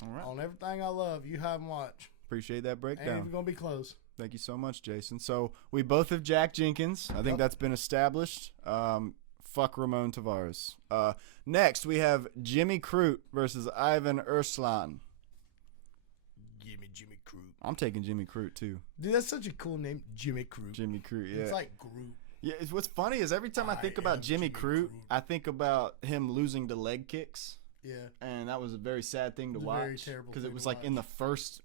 All right. On everything I love, you have him watch. Appreciate that breakdown. Ain't even gonna be close. Thank you so much, Jason. So we both have Jack Jenkins. I think that's been established. Fuck Ramon Tavares. Next we have Jimmy Crute versus Ivan Erslan. Give me Jimmy Crute. I'm taking Jimmy Crute too. Dude, that's such a cool name, Jimmy Crute. Jimmy Crute, yeah. It's like Groot. Yeah, what's funny is every time I think about Jimmy Crute, I think about him losing to leg kicks. Yeah. And that was a very sad thing to watch. Very terrible. Because it was like in the first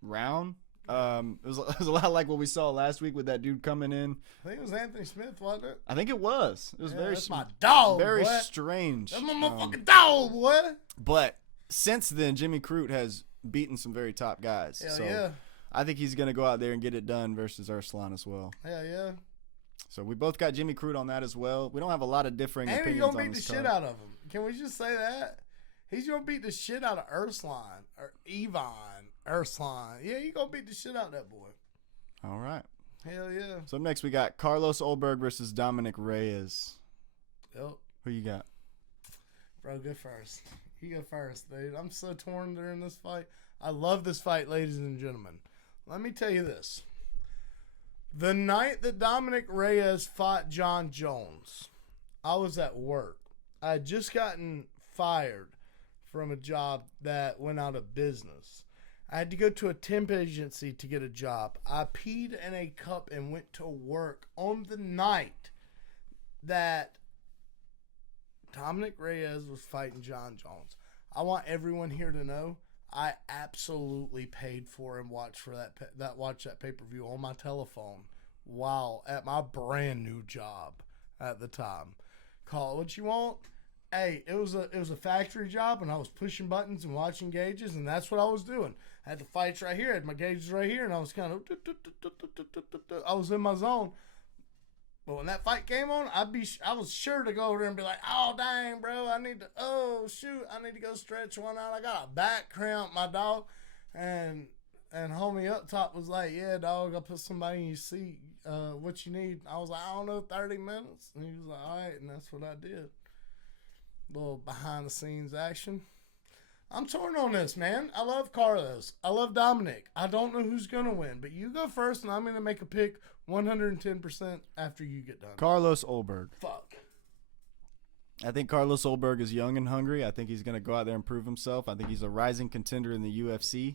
round. It was a lot like what we saw last week with that dude coming in. I think it was Anthony Smith, wasn't it? I think it was. It was that's my dog, very boy. strange. That's my motherfucking dog, boy. But since then, Jimmy Crute has beaten some very top guys. Hell so yeah. I think he's going to go out there and get it done versus Erslan as well. Hell yeah. So we both got Jimmy Crute on that as well. We don't have a lot of differing opinions on this And he's going to beat the shit out of him. Can we just say that? He's going to beat the shit out of Erslan or Ivan Arslan. Yeah, you gonna beat the shit out of that boy. All right. Hell yeah. So up next we got Carlos Ulberg versus Dominic Reyes. Yep. Who you got? Bro, go first. You go first, dude. I'm so torn during this fight. I love this fight, ladies and gentlemen. Let me tell you this. The night that Dominic Reyes fought John Jones, I was at work. I had just gotten fired from a job that went out of business. I had to go to a temp agency to get a job. I peed in a cup and went to work on the night that Dominic Reyes was fighting John Jones. I want everyone here to know I absolutely paid for and watched that pay-per-view on my telephone while at my brand new job at the time. Call it what you want. Hey, it was a factory job, and I was pushing buttons and watching gauges, and that's what I was doing. I had the fights right here, I had my gauges right here, and I was kind of I was in my zone. But when that fight came on, I was sure to go over there and be like, oh dang, bro, I need to go stretch one out. I got a back cramp, my dog. And homie up top was like, yeah, dog, I'll put somebody in your seat. What you need? I was like, I don't know, 30 minutes. And he was like, all right, and that's what I did. Little behind the scenes action. I'm torn on this, man. I love Carlos. I love Dominic. I don't know who's going to win, but you go first, and I'm going to make a pick 110% after you get done. Carlos Ulberg. Fuck. I think Carlos Ulberg is young and hungry. I think he's going to go out there and prove himself. I think he's a rising contender in the UFC.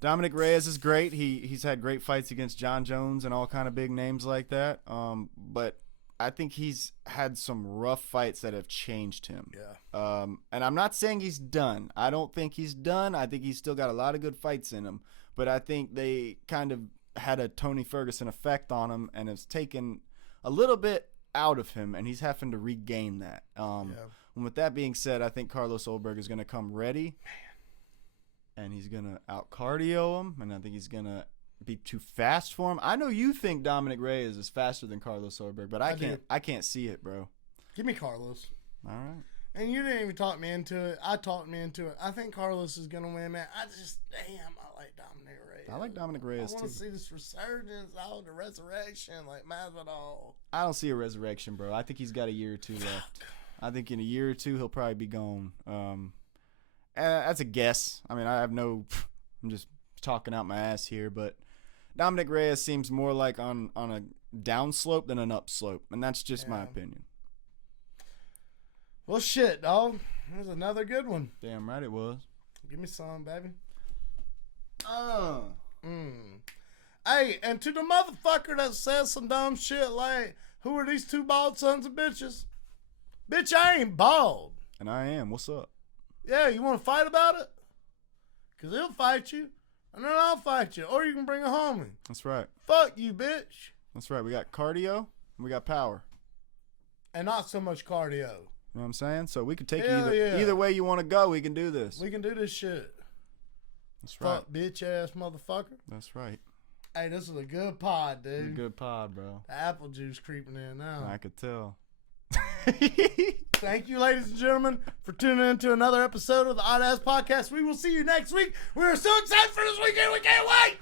Dominic Reyes is great. He's had great fights against John Jones and all kind of big names like that. But I think he's had some rough fights that have changed him. Yeah. And I'm not saying he's done. I don't think he's done. I think he's still got a lot of good fights in him. But I think they kind of had a Tony Ferguson effect on him and has taken a little bit out of him, and he's having to regain that. And with that being said, I think Carlos Ulberg is going to come ready. And he's going to out-cardio him, and I think he's going to be too fast for him. I know you think Dominic Reyes is faster than Carlos Ulberg, but I can't see it, bro. Give me Carlos. All right. And you didn't even talk me into it. I talked me into it. I think Carlos is going to win, man. I like Dominic Reyes. I like Dominic Reyes, too. I want to see this resurgence, the resurrection, like Masvidal. I don't see a resurrection, bro. I think he's got a year or two left. I think in a year or two, he'll probably be gone. That's a guess. I mean, I'm just talking out my ass here, but Dominic Reyes seems more like on a downslope than an upslope, and that's just my opinion. Well, shit, dog. There's another good one. Damn right it was. Give me some, baby. Hey, and to the motherfucker that says some dumb shit like, who are these two bald sons of bitches? Bitch, I ain't bald. And I am. What's up? Yeah, you want to fight about it? Because he'll fight you, and then I'll fight you. Or you can bring a homie. That's right. Fuck you, bitch. That's right. We got cardio, and we got power. And not so much cardio. You know what I'm saying? So we could take either way you want to go. We can do this. We can do this shit. That's right. Fuck bitch ass motherfucker. That's right. Hey, this is a good pod, dude. It's a good pod, bro. The apple juice creeping in now. I could tell. Thank you, ladies and gentlemen, for tuning in to another episode of the Oddass Podcast. We will see you next week. We are so excited for this weekend. We can't wait.